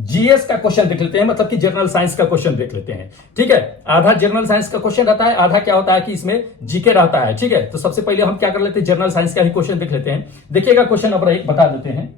GS का question देख लेते हैं, मतलब कि जनरल साइंस का क्वेश्चन देख लेते हैं। ठीक है, आधा जनरल साइंस का क्वेश्चन रहता है, आधा क्या होता है कि इसमें जीके रहता है। ठीक है, तो सबसे पहले हम क्या कर लेते हैं, जनरल साइंस का ही क्वेश्चन देख लेते हैं। देखिएगा क्वेश्चन नंबर 1 बता देते हैं।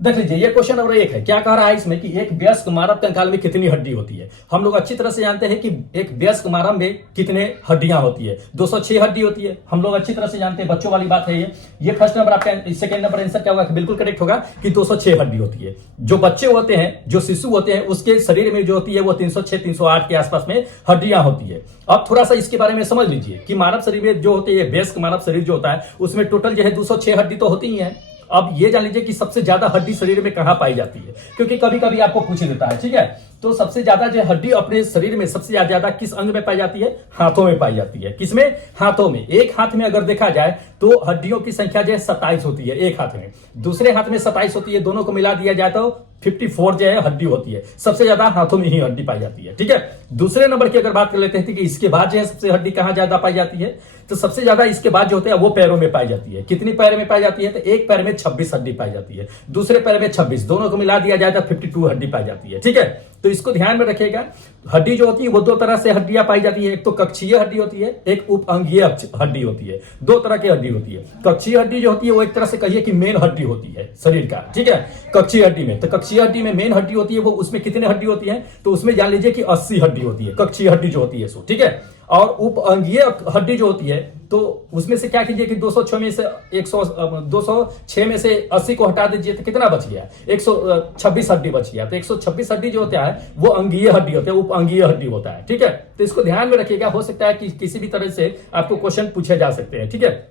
देख लीजिए, ये क्वेश्चन नंबर 1 है। क्या कह रहा है इसमें कि एक वयस्क मानव कंकाल में कितनी हड्डी होती है। हम लोग अच्छी तरह से जानते हैं कि एक वयस्क मानव में कितने हड्डियां होती है, 206 हड्डी होती है। हम लोग अच्छी तरह से जानते हैं, बच्चों वाली बात है ये फर्स्ट नंबर आपका। सेकंड नंबर आंसर क्या होगा, बिल्कुल करेक्ट होगा कि 206 हड्डी होती है। जो बच्चे होते हैं, जो शिशु होते हैं, उसके शरीर में जो होती है वो 306 308 के आसपास में हड्डियां होती है। अब थोड़ा सा इसके बारे में समझ लीजिए कि मानव शरीर में जो होती है, वयस्क मानव शरीर जो होता है, उसमें टोटल जो है 206 हड्डी तो होती ही है। अब ये जान लीजिए कि सबसे ज्यादा हड्डी शरीर में कहां पाई जाती है, क्योंकि कभी कभी आपको पूछ देता है। ठीक है, तो सबसे ज्यादा जो हड्डी अपने शरीर में सबसे ज्यादा किस अंग में पाई जाती है, हाथों में पाई जाती है। किसमें, हाथों में। एक हाथ में अगर देखा जाए तो हड्डियों की संख्या जो है 27 होती है एक हाथ में, दूसरे हाथ में 27 होती है, दोनों को मिला दिया जाए तो 54 जो है हड्डी होती है। सबसे ज्यादा हाथों में ही हड्डी पाई जाती है। ठीक है, दूसरे नंबर की अगर बात कर लेते हैं कि इसके बाद जो है सबसे हड्डी कहां ज्यादा पाई जाती है, तो सबसे ज्यादा इसके बाद जो होते हैं वो पैरों में पाई जाती है। कितनी पैर में पाई जाती है, तो एक पैर में 26 हड्डी पाई जाती है, दूसरे पैर में 26, दोनों को मिला दिया जाए तो 52 हड्डी पाई जाती है। ठीक है, तो इसको ध्यान में रखिएगा। हड्डी जो होती है वो दो तरह से हड्डियां पाई जाती है, एक तो कक्षीय हड्डी होती है, एक उप अंगीय हड्डी होती है। दो तरह की हड्डी होती है। कक्षीय हड्डी जो होती है वो एक तरह से कहिए कि मेन हड्डी होती है शरीर का। ठीक है, कक्षीय हड्डी में, तो कक्षीय हड्डी में मेन हड्डी होती है, वो उसमें कितने हड्डी होती है, तो उसमें जान लीजिए कि 80 हड्डी होती है कक्षीय हड्डी जो होती है सो। ठीक है, और उप अंगीय हड्डी जो होती है तो उसमें से क्या कीजिए कि 206 में से 206 में से 80 को हटा दीजिए तो कितना बच गया, 126 हड्डी बच गया। तो 126 हड्डी जो होता है वो अंगीय हड्डी होता है, उप अंगीय हड्डी होता है। ठीक है, तो इसको ध्यान में रखिएगा, हो सकता है कि किसी भी तरह से आपको क्वेश्चन पूछे जा सकते हैं। ठीक है,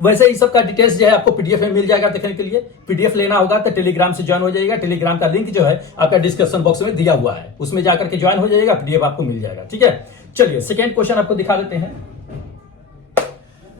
वैसे इस सब का डिटेल्स जो है आपको पीडीएफ में मिल जाएगा देखने के लिए। पीडीएफ लेना होगा तो टेलीग्राम से ज्वाइन हो जाएगा। टेलीग्राम का लिंक जो है आपका डिस्क्रिप्शन बॉक्स में दिया हुआ है, उसमें जाकर के ज्वाइन हो जाएगा, पीडीएफ आपको मिल जाएगा। ठीक है, चलिए सेकेंड क्वेश्चन आपको दिखा देते हैं।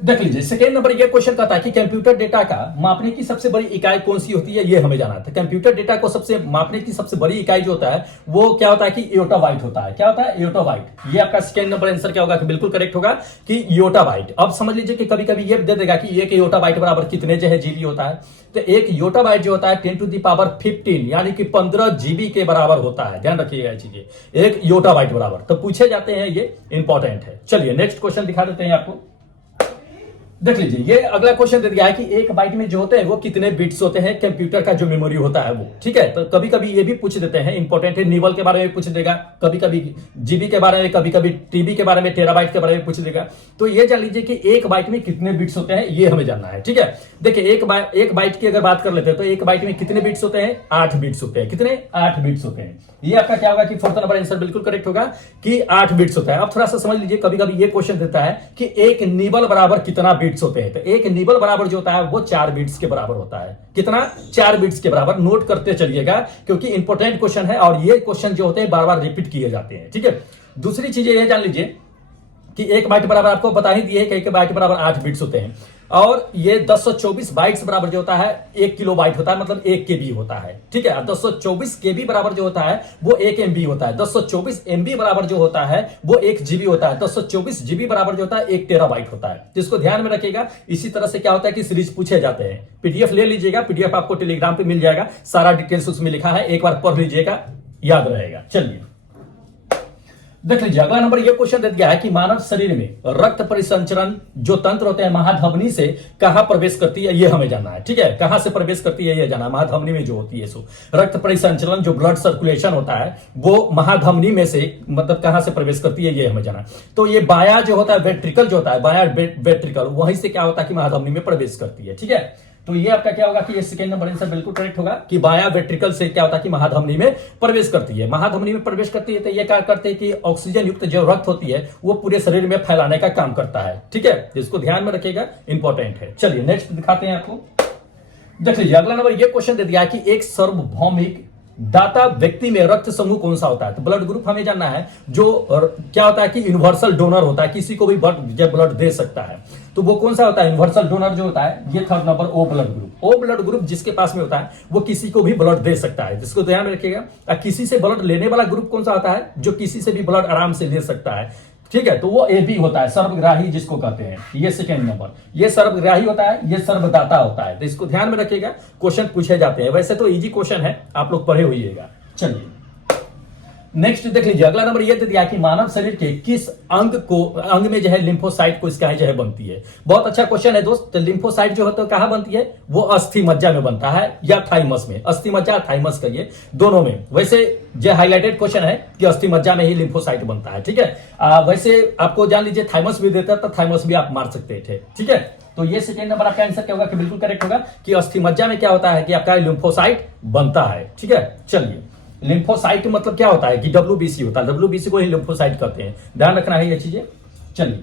देख लीजिए, सेकेंड नंबर ये क्वेश्चन कहता है कि कंप्यूटर डेटा का मापने की सबसे बड़ी इकाई कौन सी होती है, ये हमें जाना था। कंप्यूटर डेटा को सबसे मापने की सबसे बड़ी इकाई जो होता है वो क्या होता है कि इयोटा बाइट होता है। क्या होता है, इयोटा बाइट। ये आपका सेकेंड नंबर आंसर क्या होगा कि बिल्कुल करेक्ट होगा कि इयोटा बाइट। अब समझ लीजिए कि कभी कभी ये दे देगा कि एक इयोटा बाइट बराबर कितने जो है जीबी होता है, तो एक इयोटा बाइट जो होता है 10⁻15 यानी कि 15 जीबी के बराबर होता है। ध्यान रखिएगा चीजें, एक इयोटा बाइट बराबर तो पूछे जाते हैं, ये इंपॉर्टेंट है। चलिए नेक्स्ट क्वेश्चन दिखा देते हैं आपको। देख लीजिए, ये अगला क्वेश्चन दे दिया है कि एक बाइट में जो होते हैं वो कितने बिट्स होते हैं, कंप्यूटर का जो मेमोरी होता है वो। ठीक है, तो कभी कभी ये भी पूछ देते हैं, इंपॉर्टेंट है। निबल के बारे में पूछ देगा, कभी कभी जीबी के बारे में, कभी कभी टीबी के बारे में, टेराबाइट के बारे में पूछ देगा। तो ये जान लीजिए कि एक बाइट में कितने बिट्स होते हैं ये हमें जानना है। ठीक है, देखिए एक बाइट की अगर बात कर लेते हैं तो एक बाइट में कितने बिट्स होते हैं, 8 बिट्स होते हैं। कितने, 8 बिट्स होते हैं। ये आपका क्या होगा कि फोर्थ नंबर आंसर बिल्कुल करेक्ट होगा कि 8 बिट्स होता है। अब थोड़ा सा समझ लीजिए, कभी कभी ये क्वेश्चन देता है कि एक निबल बराबर कितना बिट्स होते हैं, तो एक निबल बराबर जो होता है वो 4 बिट्स के बराबर होता है। कितना, 4 बिट्स के बराबर। नोट करते चलिएगा क्योंकि इंपॉर्टेंट क्वेश्चन है और ये क्वेश्चन जो होते हैं बार बार रिपीट किए जाते हैं। ठीक है, दूसरी चीज ये जान लीजिए कि एक बाइट बराबर आपको बता ही दिए कि एक बाइट बराबर 8 बिट्स होते हैं, और ये 1024 बाइट्स बराबर जो होता है 1 किलो बाइट होता है, मतलब 1 केबी होता है। ठीक है, 1024 केबी बराबर जो होता है वो 1 एमबी होता है। 1024 एमबी बराबर जो होता है वो 1 जीबी होता है। 1024 जीबी बराबर जो होता है 1 टेराबाइट होता है। जिसको ध्यान में रखिएगा। इसी तरह से क्या होता है कि सीरीज पूछे जाते हैं। पीडीएफ ले लीजिएगा, पीडीएफ आपको टेलीग्राम पे मिल जाएगा, सारा डिटेल्स उसमें लिखा है, एक बार पढ़ लीजिएगा, याद रहेगा। चलिए देख लीजिए, अगला नंबर ये क्वेश्चन दे दिया है कि मानव शरीर में रक्त परिसंचरण जो तंत्र होते हैं महाधमनी से कहां प्रवेश करती है ये हमें जानना है। ठीक है, कहां से प्रवेश करती है ये जानना है। महाधमनी में जो होती है सो रक्त परिसंचरण जो ब्लड सर्कुलेशन होता है वो महाधमनी में से मतलब कहां से प्रवेश करती है ये हमें जाना है। तो ये बाया जो होता है वेट्रिकल जो होता है, बाया वेट्रिकल, वहीं से क्या होता है कि महाधमनी में प्रवेश करती है। ठीक है, तो ये आपका क्या होगा कि ये सेकंड नंबर आंसर बिल्कुल करेक्ट होगा कि बाया वेट्रिकल से क्या होता है कि महाधमनी में प्रवेश करती है। महाधमनी में प्रवेश करती है तो ये क्या करते हैं कि ऑक्सीजन युक्त जो रक्त होती है वो पूरे शरीर में फैलाने का काम करता है। ठीक है, इसको ध्यान में रखिएगा, इंपॉर्टेंट है। चलिए नेक्स्ट दिखाते हैं आपको। देख लीजिए, अगला नंबर ये क्वेश्चन दे दिया है कि एक सार्वभौमिक दाता व्यक्ति में रक्त समूह कौन सा होता है। तो ब्लड ग्रुप हमें जानना है, जो क्या होता है कि यूनिवर्सल डोनर होता है, किसी को भी ब्लड दे सकता है। तो वो कौन सा होता है, यूनिवर्सल डोनर जो होता है, ये third number O blood group. O blood group जिसके पास में होता है वो किसी को भी ब्लड दे सकता है, जिसको ध्यान में रखिएगा। किसी से ब्लड लेने वाला ग्रुप कौन सा होता है, जो किसी से भी ब्लड आराम से ले सकता है। ठीक है, तो वो ए बी होता है, सर्वग्राही जिसको कहते हैं। ये सेकेंड नंबर, ये सर्वग्राही होता है, ये सर्वदाता होता है। तो इसको ध्यान में रखिएगा, क्वेश्चन पूछे जाते हैं। वैसे तो इजी क्वेश्चन है, आप लोग पढ़े होइएगा। चलिए नेक्स्ट देख लीजिए, अगला नंबर ये दे दिया कि मानव शरीर के किस अंग में जो है लिम्फोसाइट को इसका जो है बनती है। बहुत अच्छा क्वेश्चन है दोस्त। तो लिम्फोसाइट जो होता है कहां बनती है, वो अस्थि मज्जा में बनता है या थाइमस में। अस्थि मज्जा थाइमस कहिए, दोनों में। वैसे जो हाईलाइटेड क्वेश्चन है कि अस्थि मज्जा में ही लिम्फोसाइट बनता है। ठीक है, वैसे आपको जान लीजिए थाइमस भी देता है तो थाइमस भी आप मार सकते थे। ठीक है, तो ये सेकेंड नंबर आपका आंसर क्या होगा कि बिल्कुल करेक्ट होगा कि अस्थि मज्जा में क्या होता है कि आपका लिम्फोसाइट बनता है। ठीक है, चलिए लिम्फोसाइट मतलब क्या होता है कि डब्ल्यूबीसी होता है, डब्ल्यूबीसी को ही लिम्फोसाइट कहते हैं, ध्यान रखना है ये चीजें। चलिए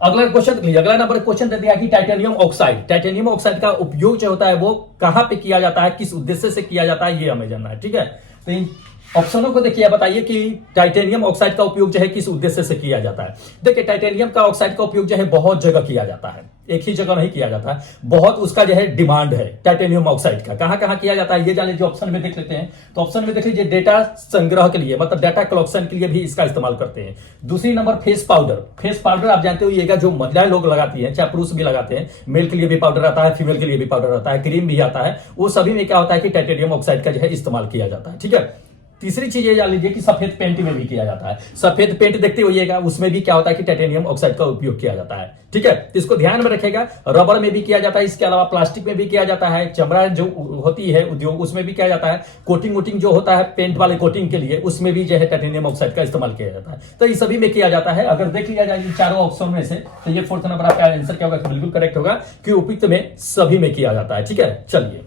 अगला क्वेश्चन देखिए, अगला नंबर क्वेश्चन दे दिया कि टाइटेनियम ऑक्साइड, टाइटेनियम ऑक्साइड का उपयोग जो होता है वो कहां पे किया जाता है, किस उद्देश्य से किया जाता है, ये हमें जानना है। ठीक है, तो इन ऑप्शनों को देखिए, बताइए कि टाइटेनियम ऑक्साइड का उपयोग जो है किस उद्देश्य से किया जाता है। देखिए टाइटेनियम का ऑक्साइड का उपयोग जो है बहुत जगह किया जाता है, एक ही जगह नहीं किया जाता है, बहुत उसका जो है डिमांड है टाइटेनियम ऑक्साइड का। कहां कहां किया जाता है ये जान लीजिए, ऑप्शन में देख लेते हैं। तो ऑप्शन में देख लीजिए, डेटा संग्रह के लिए, मतलब डाटा कलेक्शन के लिए भी इसका इस्तेमाल करते हैं। दूसरी number face powder, face powder आप जानते हो ये जो महिलाएं लोग लगाती हैं, चाहे पुरुष भी लगाते हैं, मेल के लिए भी पाउडर आता है, फीमेल के लिए भी पाउडर आता है, क्रीम भी आता है, वो सभी में क्या होता है कि टाइटेनियम ऑक्साइड का जो है इस्तेमाल किया जाता है। ठीक है, तीसरी चीज ये जान लीजिए कि सफेद पेंट में भी किया जाता है। सफेद पेंट देखते होइएगा, उसमें भी क्या होता है कि टाइटेनियम ऑक्साइड का उपयोग किया जाता है। ठीक है, इसको ध्यान में रखेगा। रबर में भी किया जाता है, इसके अलावा प्लास्टिक में भी किया जाता है, चमड़ा जो होती है उद्योग उसमें भी किया जाता है, कोटिंग वोटिंग जो होता है पेंट वाले कोटिंग के लिए उसमें भी जो है टाइटेनियम ऑक्साइड का इस्तेमाल किया जाता है। तो ये सभी में किया जाता है। अगर देख लिया जाए चारों ऑप्शन में से, तो ये फोर्थ नंबर आपका आंसर क्या होगा, बिल्कुल करेक्ट होगा कि उपयुक्त में सभी में किया जाता है। ठीक है, चलिए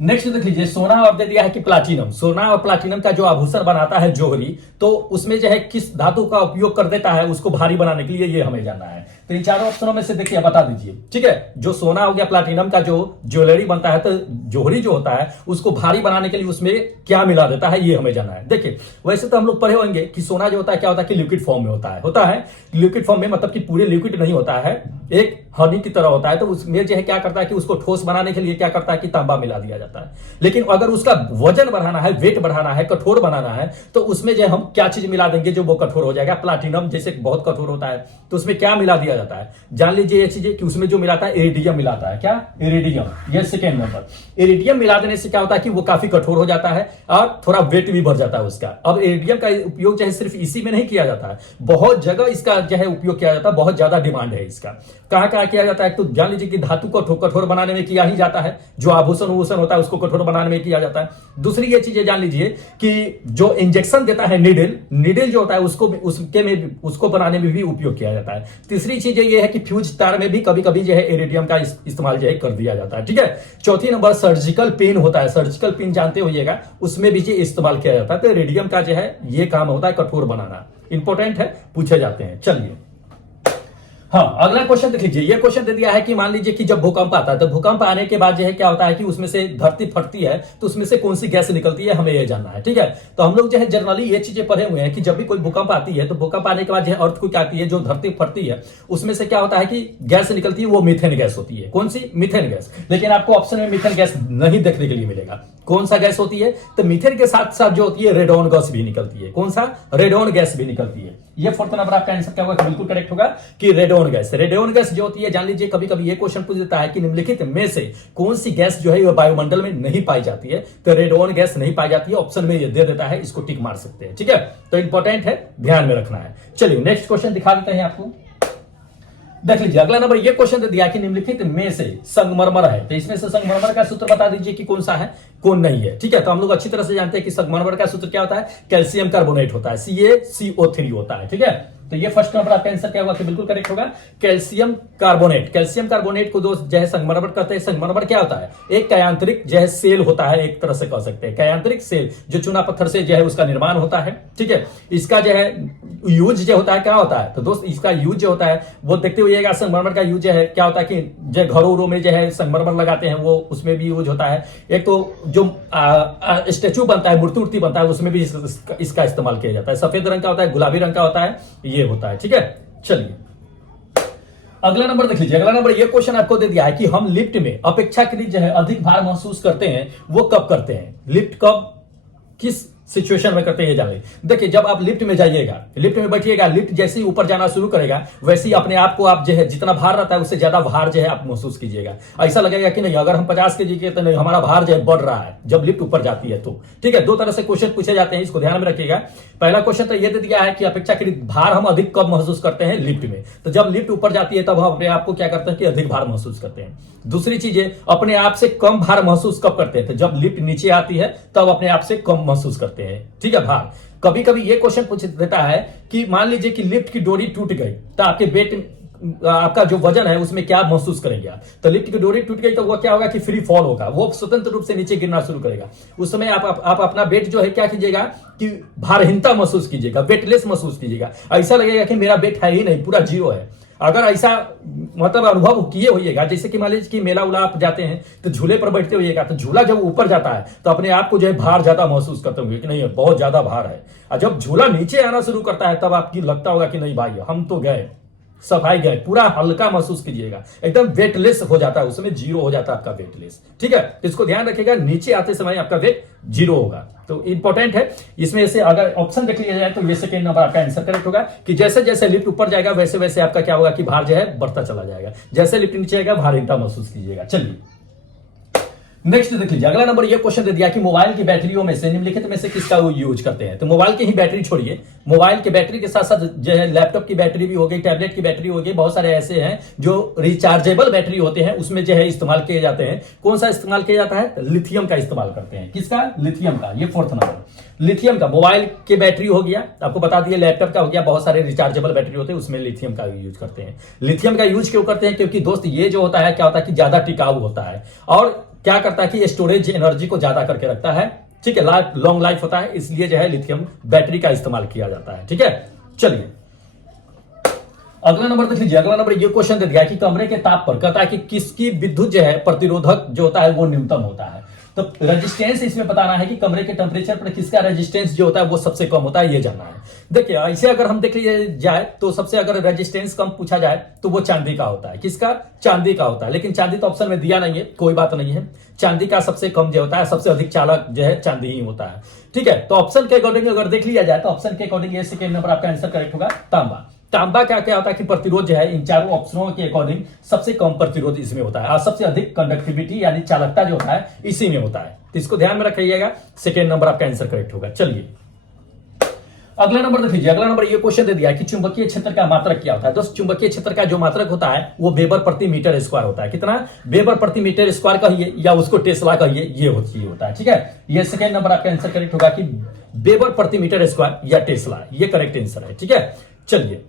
नेक्स्ट देख लीजिए, सोना और दे दिया है कि प्लाटिनम, सोना और प्लाटिनम का जो आभूषण बनाता है जोहरी, तो उसमें जो है किस धातु का उपयोग कर देता है उसको भारी बनाने के लिए, ये हमें जानना है। तो इन चारों ऑप्शनों में से देखिए बता दीजिए। ठीक है, जो सोना हो गया, प्लाटिनम का जो ज्वेलरी बनता है, तो जोहरी जो होता है उसको भारी बनाने के लिए उसमें क्या मिला देता है ये हमें जानना है। देखिए वैसे तो हम लोग पढ़े होंगे कि सोना जो होता है क्या होता है कि लिक्विड फॉर्म में होता है लिक्विड फॉर्म में, मतलब कि पूरे लिक्विड नहीं होता है, एक हनी की तरह होता है। तो उसमें जो है क्या करता है कि उसको ठोस बनाने के लिए क्या करता है कि तांबा मिला दिया जाता है। लेकिन अगर उसका वजन बढ़ाना है, वेट बढ़ाना है, कठोर बनाना है, तो उसमें जो हम क्या चीज मिला देंगे जो वो कठोर हो जाएगा। प्लाटिनम जैसे बहुत कठोर होता है, तो उसमें क्या मिला दिया जाता है, जान लीजिए ये चीजें कि उसमें जो मिलाता है इरिडियम मिलाता है। क्या, इरिडियम। ये सेकेंड नंबर, इरिडियम मिला देने से क्या होता है कि वो काफी कठोर हो जाता है और थोड़ा वेट भी बढ़ जाता है उसका। अब इरिडियम का उपयोग जो है सिर्फ इसी में नहीं किया जाता है, बहुत जगह इसका जो है उपयोग किया जाता है, बहुत ज्यादा डिमांड है इसका। कहां कहां किया जाता है, तो जान लीजिए कि धातु को कठोर बनाने में किया ही जाता है, जो आभूषण होता है उसको कठोर बनाने में किया जाता है। दूसरी ये चीजें जान लीजिए कि जो इंजेक्शन देता है निडल जो होता है उसको बनाने में भी उपयोग किया जाता है। तीसरी चीज ये है कि फ्यूज तार में भी कभी कभी जो है इरिडियम का इस्तेमाल जो है कर दिया जाता है। ठीक है, चौथी नंबर सर्जिकल पिन होता है, सर्जिकल पिन जानते होइएगा, उसमें भी ये इस्तेमाल किया जाता है। तो इरिडियम का जो है ये काम होता है कठोर बनाना, इंपॉर्टेंट है, पूछे जाते हैं। चलिए हाँ, अगला क्वेश्चन देख लीजिए। ये क्वेश्चन दे दिया है कि मान लीजिए कि जब भूकंप आता है, तो भूकंप आने के बाद जो है क्या होता है कि उसमें से धरती फटती है, तो उसमें से कौन सी गैस निकलती है हमें ये जानना है। ठीक है, तो हम लोग जो है जनरली ये चीजें पढ़े हुए हैं कि जब भी कोई भूकंप आती है, तो भूकंप आने के बाद जो है अर्थक्वेक आती है, जो धरती फटती है, उसमें से क्या होता है कि गैस निकलती है, वो मीथेन गैस होती है। कौन सी, मीथेन गैस। लेकिन आपको ऑप्शन में मीथेन गैस नहीं देखने के लिए मिलेगा। कौन सा गैस होती है, तो मीथेन के साथ साथ जो होती है रेडॉन गैस भी निकलती है। कौन सा, रेडॉन गैस भी निकलती है। ये फोर्थ नंबर आपका आंसर क्या होगा, बिल्कुल करेक्ट होगा कि रेडॉन गैस। रेडॉन गैस जो होती है, जान लीजिए कभी कभी ये क्वेश्चन पूछ देता है कि निम्नलिखित में से कौन सी गैस जो है वो वायुमंडल में नहीं पाई जाती है, तो रेडॉन गैस नहीं पाई जाती है, ऑप्शन में ये दे देता है, इसको टिक मार सकते हैं। ठीक है, तो इंपॉर्टेंट है, ध्यान में रखना है। चलिए नेक्स्ट क्वेश्चन दिखा देते हैं आपको, देख लीजिए। अगला नंबर ये क्वेश्चन दे दिया कि निम्नलिखित में से संगमरमर है, तो इसमें से संगमरमर का सूत्र बता दीजिए कि कौन सा है, कौन नहीं है। ठीक है, तो हम लोग अच्छी तरह से जानते हैं कि संगमरमर का सूत्र क्या होता है, कैल्शियम कार्बोनेट होता है, CaCO3 होता है। ठीक है, तो ये फर्स्ट नंबर आपका आंसर क्या होगा कि बिल्कुल करेक्ट होगा, कैल्शियम कार्बोनेट। कैल्शियम कार्बोनेट को दोस्त जो है संगमरमर कहते हैं। संगमरमर क्या होता है, एक कायांतरिक जो है सेल होता है, एक तरह से कह सकते हैं कायांतरिक सेल, जो चूना पत्थर से जो है उसका निर्माण होता है। ठीक है, इसका जो है यूज जो होता है क्या होता है, तो दोस्त इसका यूज जो होता है वो देखते हुए संगमरमर का यूज है क्या होता है कि जो घरों में जो है संगमरमर लगाते हैं, वो उसमें भी यूज होता है। एक तो जो स्टेचू बनता है, मूर्ति बनता है, उसमें भी इसका इस्तेमाल किया जाता है। सफेद रंग का होता है, गुलाबी रंग का होता है, ये होता है। ठीक है, चलिए अगला नंबर देख लीजिए। अगला नंबर ये क्वेश्चन आपको दे दिया है कि हम लिफ्ट में अपेक्षाकृत जो है अधिक भार महसूस करते हैं, वो कब करते हैं। लिफ्ट कब, किस सिचुएशन में करते हैं, जाने देखिए जब आप लिफ्ट में जाइएगा, लिफ्ट में बैठिएगा, लिफ्ट जैसे ही ऊपर जाना शुरू करेगा वैसे ही अपने आप को आप जो है जितना भार रहता है उससे ज्यादा भार जो है आप महसूस कीजिएगा। ऐसा लगेगा कि नहीं अगर हम 50 kg के तो नहीं हमारा भार जो है बढ़ रहा है जब लिफ्ट ऊपर जाती है तो। ठीक है, दो तरह से क्वेश्चन पूछे जाते हैं, इसको ध्यान में रखिएगा। पहला क्वेश्चन तो यह दे दिया है कि अपेक्षाकृत भार हम अधिक कब महसूस करते हैं लिफ्ट में, तो जब लिफ्ट ऊपर जाती है तब हम अपने आप को क्या करते हैं कि अधिक भार महसूस करते हैं। दूसरी चीज है अपने आप से कम भार महसूस कब करते हैं, तो जब लिफ्ट नीचे आती है तब अपने आप से कम महसूस करते हैं। ठीक है, भार कभी कभी ये क्वेश्चन पूछ देता है कि मान लीजिए कि लिफ्ट की डोरी टूट गई तो आपके आपका जो वजन है उसमें क्या महसूस करेंगे आप, तो लिफ्ट की डोरी टूट गई तो वो क्या होगा कि फ्री फॉल होगा, वो स्वतंत्र रूप से नीचे गिरना शुरू करेगा। उस समय आप अपना वेट जो है क्या कीजिएगा कि भारहीनता महसूस कीजिएगा, वेटलेस महसूस कीजिएगा, ऐसा लगेगा कि मेरा वेट है ही नहीं, पूरा जीरो है। अगर ऐसा मतलब अनुभव किए होइएगा, जैसे कि मान लीजिए कि मेला उला आप जाते हैं तो झूले पर बैठते होइएगा, तो झूला जब ऊपर जाता है तो अपने आप को जो है भार ज्यादा महसूस करते होंगे कि नहीं बहुत ज्यादा भार है, और जब झूला नीचे आना शुरू करता है तब आपकी लगता होगा कि नहीं भाई हम तो गए, सफाई गए, पूरा हल्का महसूस कीजिएगा, एकदम वेटलेस हो जाता है, उसमें जीरो हो जाता है आपका वेटलेस। ठीक है, इसको ध्यान रखिएगा, नीचे आते समय आपका वेट जीरो होगा, तो इंपॉर्टेंट है। इसमें से अगर ऑप्शन देख लिया जाए तो ये सेकंड नंबर आपका आंसर करेक्ट होगा कि जैसे जैसे लिफ्ट ऊपर जाएगा वैसे वैसे आपका क्या होगा कि भार जो है बढ़ता चला जाएगा, जैसे लिफ्ट नीचे आएगा भारहीनता महसूस कीजिएगा। चलिए नेक्स्ट देख लीजिए, अगला नंबर ये क्वेश्चन दे दिया कि मोबाइल की बैटरियों में से निम्नलिखित में से किसका वो यूज करते हैं, तो मोबाइल की ही बैटरी छोड़िए, मोबाइल की बैटरी के साथ साथ जो है लैपटॉप की बैटरी भी हो गई, टैबलेट की बैटरी हो गई, बहुत सारे ऐसे हैं जो रिचार्जेबल बैटरी होते हैं उसमें जो है इस्तेमाल किए जाते हैं। कौन सा इस्तेमाल किया जाता है, लिथियम का इस्तेमाल करते हैं। किसका, लिथियम का, ये फोर्थ नंबर लिथियम का। मोबाइल की बैटरी हो गया, आपको बता दिया, लैपटॉप का हो गया, बहुत सारे रिचार्जेबल बैटरी होते हैं उसमें लिथियम का यूज करते हैं। लिथियम का यूज क्यों करते हैं, क्योंकि दोस्त ये जो होता है क्या होता है कि ज्यादा टिकाऊ होता है और क्या करता है कि स्टोरेज एनर्जी को ज्यादा करके रखता है। ठीक है, लॉन्ग लाइफ होता है, इसलिए जो है लिथियम बैटरी का इस्तेमाल किया जाता है। ठीक है, चलिए अगला नंबर देख लीजिए, अगला नंबर ये क्वेश्चन दे दिया कि कमरे के ताप पर कहता है कि किसकी विद्युत जो है प्रतिरोधक जो होता है वो न्यूनतम होता है, तो रेजिस्टेंस इसमें बताना है कि कमरे के टेंपरेचर पर किसका रेजिस्टेंस जो होता है वो सबसे कम होता है, ये जानना है। देखिए ऐसे अगर हम देख लिया जाए तो सबसे अगर रेजिस्टेंस कम पूछा जाए तो वो चांदी का होता है। किसका, चांदी का होता है, लेकिन चांदी तो ऑप्शन में दिया नहीं है, कोई बात नहीं है। चांदी का सबसे कम जो होता है, सबसे अधिक चालक जो है चांदी ही होता है। ठीक है, तो ऑप्शन के अकॉर्डिंग अगर देख लिया जाए तो ऑप्शन के अकॉर्डिंग ये सेकंड नंबर आपका आंसर करेक्ट होगा, तांबा। तांबा क्या क्या होता है कि प्रतिरोध जो है इन चारों ऑप्शनों के अकॉर्डिंग सबसे कम प्रतिरोध इसमें होता है और सबसे अधिक कंडक्टिविटी यानी चालकता जो होता है इसी में होता है, तो इसको ध्यान में रखिएगा, सेकेंड नंबर आपका आंसर करेक्ट होगा। चलिए अगला नंबर देख लीजिए, अगला नंबर ये क्वेश्चन दे दिया कि चुंबकीय क्षेत्र का मात्रक क्या होता है। दोस्त चुंबकीय क्षेत्र का जो मात्रक होता है वो वेबर प्रति मीटर स्क्वायर होता है। कितना, वेबर प्रति मीटर स्क्वायर कहिए या उसको टेस्ला कहिए, ये होता है। ठीक है, ये सेकंड नंबर आपका आंसर करेक्ट होगा कि वेबर प्रति मीटर स्क्वायर या टेस्ला, ये करेक्ट आंसर है। ठीक है, चलिए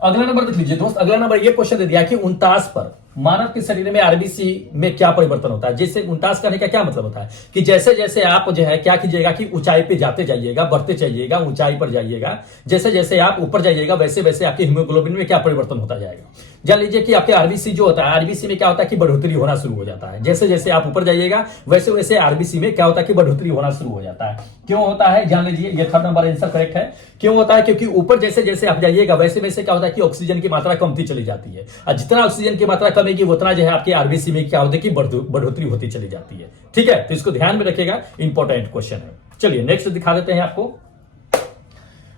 अगला नंबर देख लीजिए दोस्त, अगला नंबर ये क्वेश्चन दे दिया कि 49 पर मानव के शरीर में आरबीसी में क्या परिवर्तन होता है। जैसे 49 करने का क्या मतलब होता है कि जैसे जैसे आप जो है क्या कीजिएगा कि ऊंचाई पे जाते जाइएगा, बढ़ते जाइएगा, ऊंचाई पर जाइएगा, जैसे जैसे आप ऊपर जाइएगा वैसे वैसे आपके हीमोग्लोबिन में क्या परिवर्तन होता जाएगा। जान लीजिए कि आपके आरबीसी जो होता है, आरबीसी में क्या होता है कि बढ़ोतरी होना शुरू हो जाता है। जैसे जैसे आप ऊपर जाइएगा वैसे वैसे आरबीसी में क्या होता है कि बढ़ोतरी होना शुरू हो जाता है। क्यों होता है जान लीजिए, ये थर्ड नंबर आंसर करेक्ट है। क्यों होता है, क्योंकि ऊपर जैसे जैसे आप जाइएगा वैसे वैसे क्या होता है कि ऑक्सीजन की मात्रा कमती चली जाती है, और जितना ऑक्सीजन की मात्रा कमेगी उतना जो है आपके आरबीसी में क्या होता है कि बढ़ोतरी होती चली जाती है। ठीक है, तो इसको ध्यान में रखिएगा, इंपॉर्टेंट क्वेश्चन है। चलिए नेक्स्ट दिखा देते हैं आपको,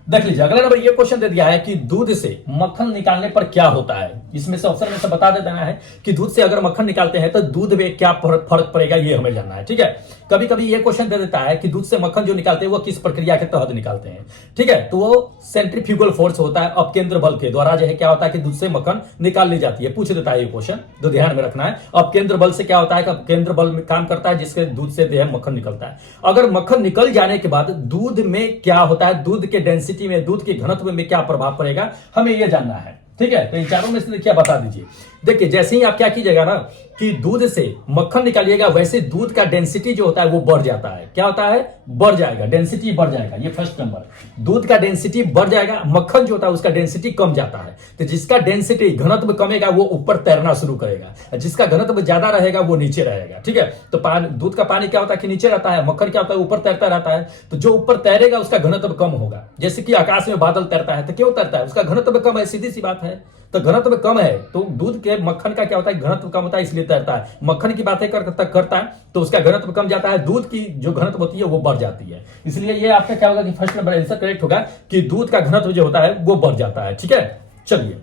देख लीजिए अगला नंबर ये क्वेश्चन दे दिया है कि दूध से मक्खन निकालने पर क्या होता है। इसमें से ऑप्शन में से बता देना है कि दूध से अगर मक्खन निकालते हैं तो दूध में क्या फर्क पड़ेगा, ये हमें जानना है। ठीक है, कभी कभी ये क्वेश्चन दे देता है कि दूध से मक्खन जो निकालते हैं वो किस प्रक्रिया के तहत निकालते हैं। ठीक है, तो वो सेंट्रीफ्यूगल फोर्स होता है, अपकेंद्र बल के द्वारा जो है क्या होता है कि दूध से मक्खन निकाल ली जाती है। पूछ देता है ये क्वेश्चन, तो ध्यान में रखना है। अपकेंद्र बल से क्या होता है कि अपकेंद्र बल में काम करता है जिसके दूध से जो है मक्खन निकलता है। अगर मक्खन निकल जाने के बाद दूध में क्या होता है, दूध के डेंसिटी में, दूध के घनत्व में क्या प्रभाव पड़ेगा, हमें यह जानना है। ठीक है, तो इन चारों में से क्या बता दीजिए। देखिए जैसे ही आप क्या कीजिएगा ना कि दूध से मक्खन निकालिएगा वैसे दूध का डेंसिटी जो होता है वो बढ़ जाता है। क्या होता है, बढ़ जाएगा, डेंसिटी बढ़ जाएगा। ये फर्स्ट नंबर, दूध का डेंसिटी बढ़ जाएगा, मक्खन जो होता है उसका डेंसिटी कम जाता है। तो जिसका डेंसिटी घनत्व कमेगा वो ऊपर तैरना शुरू करेगा, जिसका घनत्व ज्यादा रहेगा वो नीचे रहेगा। ठीक है, तो दूध का पानी क्या होता है कि नीचे रहता है, मक्खन क्या होता है ऊपर तैरता रहता है। तो जो ऊपर तैरेगा उसका घनत्व कम होगा। जैसे कि आकाश में बादल तैरता है तो क्यों तैरता है, उसका घनत्व कम है, सीधी सी बात है। तो घनत्व कम है तो दूध के मक्खन का क्या होता है, घनत्व कम होता है इसलिए तैरता है। मक्खन की बातें करता है तो उसका घनत्व कम जाता है, दूध की जो घनत्व होती है वो बढ़ जाती है। इसलिए ये आपका क्या होगा कि फर्स्ट नंबर आंसर करेक्ट होगा कि दूध का घनत्व जो होता है वो बढ़ जाता है। ठीक है, चलिए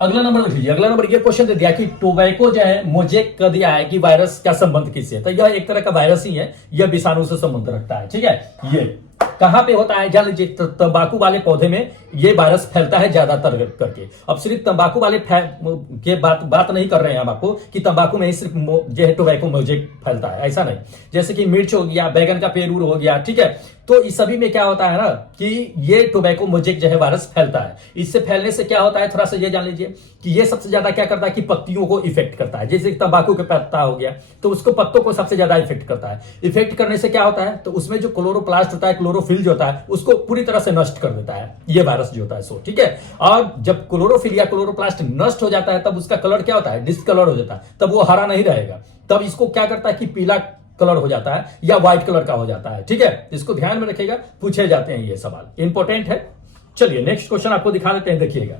अगला नंबर देख लीजिए। अगला नंबर ये क्वेश्चन दे दिया कि टोबैको जो है मोजेक कर दिया है कि वायरस का संबंध किससे, तो यह एक तरह का वायरस ही है, यह विषाणु से संबंध रखता है। ठीक है, ये कहां पे होता है जान लीजिए, तंबाकू वाले पौधे में ये वायरस फैलता है ज्यादातर करके। अब सिर्फ तंबाकू वाले के बात नहीं कर रहे हैं हम आपको कि तंबाकू में ही सिर्फ जो है टोबैको मोजेक फैलता है, ऐसा नहीं। जैसे कि मिर्च हो गया, बैगन का पेरूर हो गया, ठीक है, तो इस सभी में क्या होता है ना कि ये टोबैको मोजेक जो है वायरस फैलता है। इससे फैलने से क्या होता है थोड़ा सा ये जान लीजिए कि ये सबसे ज्यादा क्या करता है कि पत्तियों को इफेक्ट करता है। जैसे तंबाकू के पत्ता हो गया तो उसको पत्तों को सबसे ज्यादा इफेक्ट करता है। इफेक्ट करने से क्या होता है तो उसमें जो क्लोरोप्लास्ट होता है, क्लोरोफिल जो होता है उसको पूरी तरह से नष्ट कर देता है ये वायरस जो होता है सो। ठीक है, और जब क्लोरोफिल या क्लोरोप्लास्ट नष्ट हो जाता है तब उसका कलर क्या होता है, डिस्कलर हो जाता है, तब वो हरा नहीं रहेगा, तब इसको क्या करता है कि पीला कलर हो जाता है या व्हाइट कलर का हो जाता है। ठीक है, इसको ध्यान में रखिएगा, पूछे जाते हैं ये सवाल, इंपॉर्टेंट है। चलिए नेक्स्ट क्वेश्चन आपको दिखा देते हैं, देखिएगा।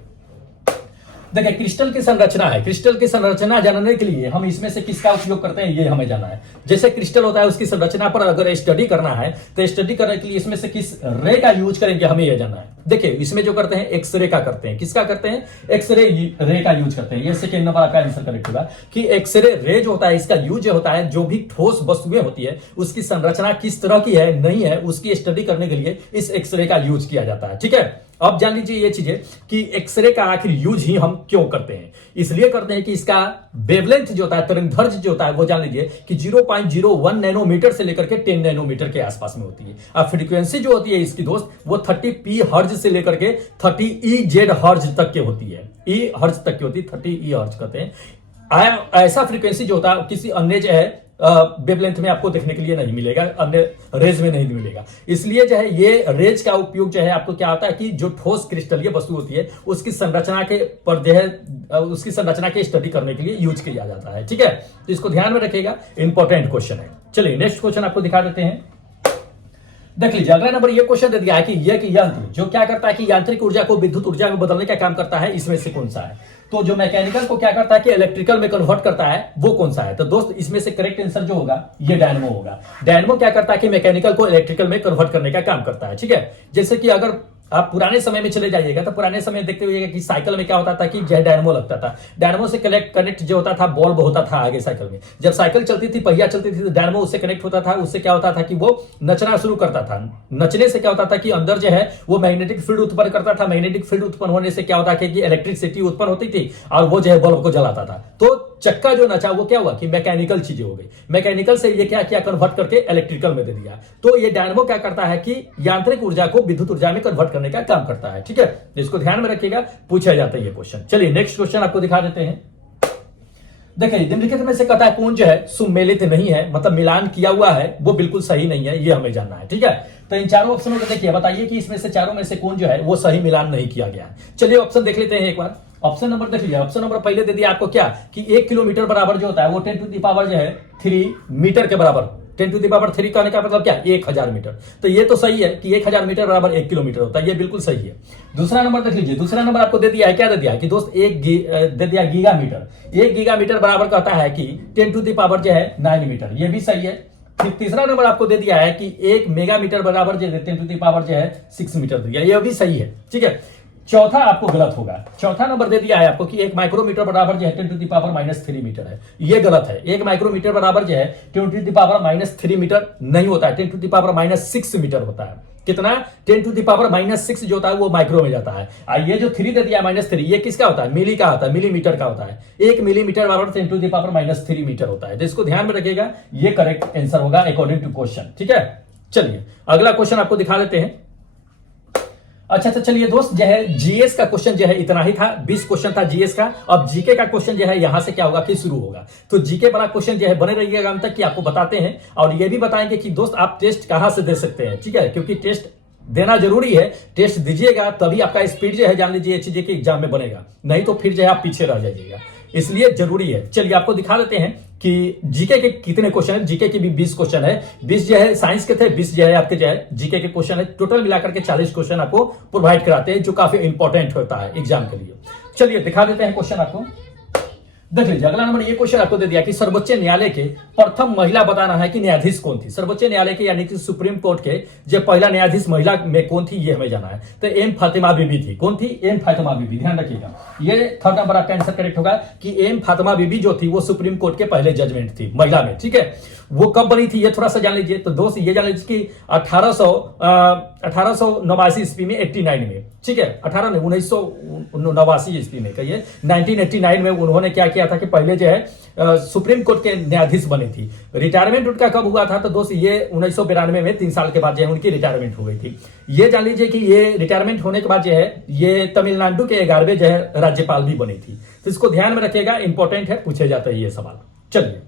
देखिए क्रिस्टल की संरचना है, क्रिस्टल की संरचना जानने के लिए हम इसमें से किसका उपयोग करते हैं ये हमें जानना है। जैसे क्रिस्टल होता है उसकी संरचना पर अगर स्टडी करना है तो स्टडी करने के लिए इसमें से किस रे का यूज करेंगे हमें यह जानना है। देखिए इसमें जो करते हैं एक्सरे का करते हैं, किसका करते हैं, एक्सरे रे का यूज करते हैं। ये सेकंड नंबर आपका आंसर करेक्ट होगा कि एक्सरे रे जो होता है इसका यूज होता है जो भी ठोस वस्तुएं होती है उसकी संरचना किस तरह की है नहीं है उसकी स्टडी करने के लिए इस एक्सरे का यूज किया जाता है। ठीक है, अब जान लीजिए ये चीजें कि एक्सरे का आखिर यूज ही हम क्यों करते हैं। इसलिए करते हैं कि इसका वेवलेंथ जो होता है, तरंगदैर्घ्य जो होता है वो जान लीजिए कि 0.01 नैनोमीटर से लेकर के 10 नैनोमीटर के आसपास में होती है। अब फ्रीक्वेंसी जो होती है इसकी दोस्त वो 30 पी हर्ज से लेकर के 30 ई जेड हर्ज तक के होती है, ई हर्ज तक की होती है, 30 ई हर्ज कहते हैं। ऐसा फ्रीक्वेंसी जो होता है किसी अन्य जो है वेवलेंथ में आपको देखने के लिए नहीं मिलेगा, अन्य रेज में नहीं मिलेगा। इसलिए जो है ये रेज का उपयोग जो है आपको क्या होता है कि जो ठोस क्रिस्टलीय वस्तु होती है उसकी संरचना के पर जो है उसकी संरचना की स्टडी करने के लिए यूज किया जाता है। ठीक है, तो इसको ध्यान में रखिएगा, इंपॉर्टेंट क्वेश्चन है। चलिए नेक्स्ट क्वेश्चन आपको दिखा देते हैं, देख लीजिए। अगला नंबर ये क्वेश्चन दे दिया है कि यह यंत्र जो क्या करता है कि यांत्रिक ऊर्जा को विद्युत ऊर्जा में बदलने का काम करता है, इसमें से कौन सा है। तो जो मैकेनिकल को क्या करता है कि इलेक्ट्रिकल में कन्वर्ट करता है वो कौन सा है। तो दोस्त इसमें से करेक्ट आंसर जो होगा ये डायनमो होगा। डायनमो क्या करता है कि मैकेनिकल को इलेक्ट्रिकल में कन्वर्ट करने का काम करता है। ठीक है, जैसे कि अगर आप पुराने समय में चले जाइएगा तो पुराने समय देखते हुए कि साइकिल में क्या होता था कि जो डायनमो लगता था, डायनमो से कनेक्ट जो होता था बल्ब होता था आगे साइकिल में। जब साइकिल चलती थी, पहिया चलती थी तो डायनमो उससे कनेक्ट होता था, उससे क्या होता था कि वो नचना शुरू करता था। नचने से क्या होता था कि अंदर जो है वो मैग्नेटिक फील्ड उत्पन्न करता था, मैग्नेटिक फील्ड उत्पन्न होने से क्या होता है कि इलेक्ट्रिसिटी उत्पन्न होती थी और वो जो है बल्ब को जलाता था। तो चक्का जो नचा वो क्या हुआ कि मैकेनिकल चीजें हो गई, मैकेनिकल से ये क्या किया कन्वर्ट करके इलेक्ट्रिकल में दे दिया। तो ये डायनमो क्या करता है कि यांत्रिक ऊर्जा को विद्युत ऊर्जा में कन्वर्ट करने का काम करता है। ठीक है, इसको ध्यान में रखिएगा, पूछा जाता है ये क्वेश्चन। चलिए नेक्स्ट क्वेश्चन आपको दिखा देते हैं। देखिए निम्नलिखित में से कथा कौन जो है सुमेलित नहीं है, मतलब मिलान किया हुआ है वो बिल्कुल सही नहीं है, ये हमें जानना है। ठीक है, तो इन चारों ऑप्शनों को देखिए, बताइए कि इसमें से चारों में से कौन जो है वो सही मिलान नहीं किया गया है। चलिए ऑप्शन देख लेते हैं एक बार। ऑप्शन नंबर देख लीजिए, ऑप्शन नंबर पहले दे दिया आपको क्या कि 1 किलोमीटर बराबर जो होता है वो 10 टू द पावर जो है 3 मीटर के बराबर, 10 टू द पावर 3 कहने का मतलब क्या 1000 मीटर। तो ये तो सही है कि 1000 मीटर बराबर 1 किलोमीटर होता है, ये बिल्कुल सही है। दूसरा नंबर देख लीजिए, दूसरा नंबर आपको दे दिया है, क्या दे दिया है कि दोस्त दे दिया गीगामीटर। 1 गीगामीटर बराबर कहता है कि 10 टू द पावर जो है 9 मीटर, ये भी सही है। फिर तीसरा नंबर आपको दे दिया है कि 1 मेगामीटर बराबर जो है 10 टू द पावर जो है 6 मीटर दिया, ये भी सही है। ठीक है, चौथा आपको गलत होगा। चौथा नंबर दे दिया है आपको कि 1 माइक्रोमीटर बराबर जो है 10 टू द पावर -3 मीटर है, ये गलत है। 1 माइक्रोमीटर बराबर जो है 10 टू द पावर -3 मीटर नहीं होता है, 10 टू द पावर -6 मीटर होता है। कितना, 10 टू द पावर -6 जो होता है वो माइक्रो में जाता है। और ये जो 3 दे दिया -3 ये किसका होता है, मिली का होता है, मिलीमीटर का होता है। 1 मिलीमीटर बराबर 10 टू द पावर -3 मीटर होता है। तो इसको ध्यान में रखिएगा, ये करेक्ट आंसर होगा अकॉर्डिंग टू क्वेश्चन। ठीक है, चलिए अगला क्वेश्चन आपको दिखा देते हैं। अच्छा चलिए दोस्त, जो है जीएस का क्वेश्चन जो है इतना ही था, 20 क्वेश्चन था जीएस का। अब जीके का क्वेश्चन जो है यहां से क्या होगा कि शुरू होगा। तो जीके वाला क्वेश्चन जो है बने रहिएगा अंत तक कि आपको बताते हैं और ये भी बताएंगे कि दोस्त आप टेस्ट कहां से दे सकते हैं। ठीक है, क्योंकि टेस्ट देना जरूरी है, टेस्ट दीजिएगा तभी आपका स्पीड जो है जान लीजिए चीजें कि एग्जाम में बनेगा, नहीं तो फिर जो है आप पीछे रह जाइएगा, इसलिए जरूरी है। चलिए आपको दिखा देते हैं कि जीके के कितने क्वेश्चन है। जीके के भी 20 क्वेश्चन है, 20 जो है साइंस के थे, 20 जो है आपके जो है जीके के क्वेश्चन है। टोटल मिलाकर के 40 क्वेश्चन आपको प्रोवाइड कराते हैं, जो काफी इंपॉर्टेंट होता है एग्जाम के लिए। चलिए दिखा देते हैं क्वेश्चन आपको, देख लीजिए। अगला नंबर ये क्वेश्चन आपको दे दिया कि सर्वोच्च न्यायालय के प्रथम महिला बताना है कि न्यायाधीश कौन थी। सर्वोच्च न्यायालय के यानी कि सुप्रीम कोर्ट के जो पहला न्यायाधीश महिला में कौन थी, ये हमें जाना है। तो एम फातिमा बीबी थी। कौन थी? एम फातिमा बीबी। ध्यान रखिएगा, ये थर्ड नंबर आपका आंसर करेक्ट होगा कि एम फातिमा बीबी जो थी वो सुप्रीम कोर्ट के पहले जजमेंट थी महिला में। ठीक है, वो कब बनी थी ये थोड़ा सा जान लीजिए। तो दोस्त ये जान लीजिए कि 1889 ईस्वी में, 89 में। ठीक है, 1989 ईस्वी में कहिए, 1989 में उन्होंने क्या किया था कि पहले जो है सुप्रीम कोर्ट के न्यायाधीश बने थी। रिटायरमेंट उनका कब हुआ था? तो दोस्त ये 1992 में 3 साल के बाद जो है उनकी रिटायरमेंट हो गई थी। ये जान लीजिए कि ये रिटायरमेंट होने के बाद जो है ये तमिलनाडु के 11वें जो है राज्यपाल भी बनी थी। तो इसको ध्यान में रखिएगा, इंपॉर्टेंट है, पूछे जाता है ये सवाल। चलिए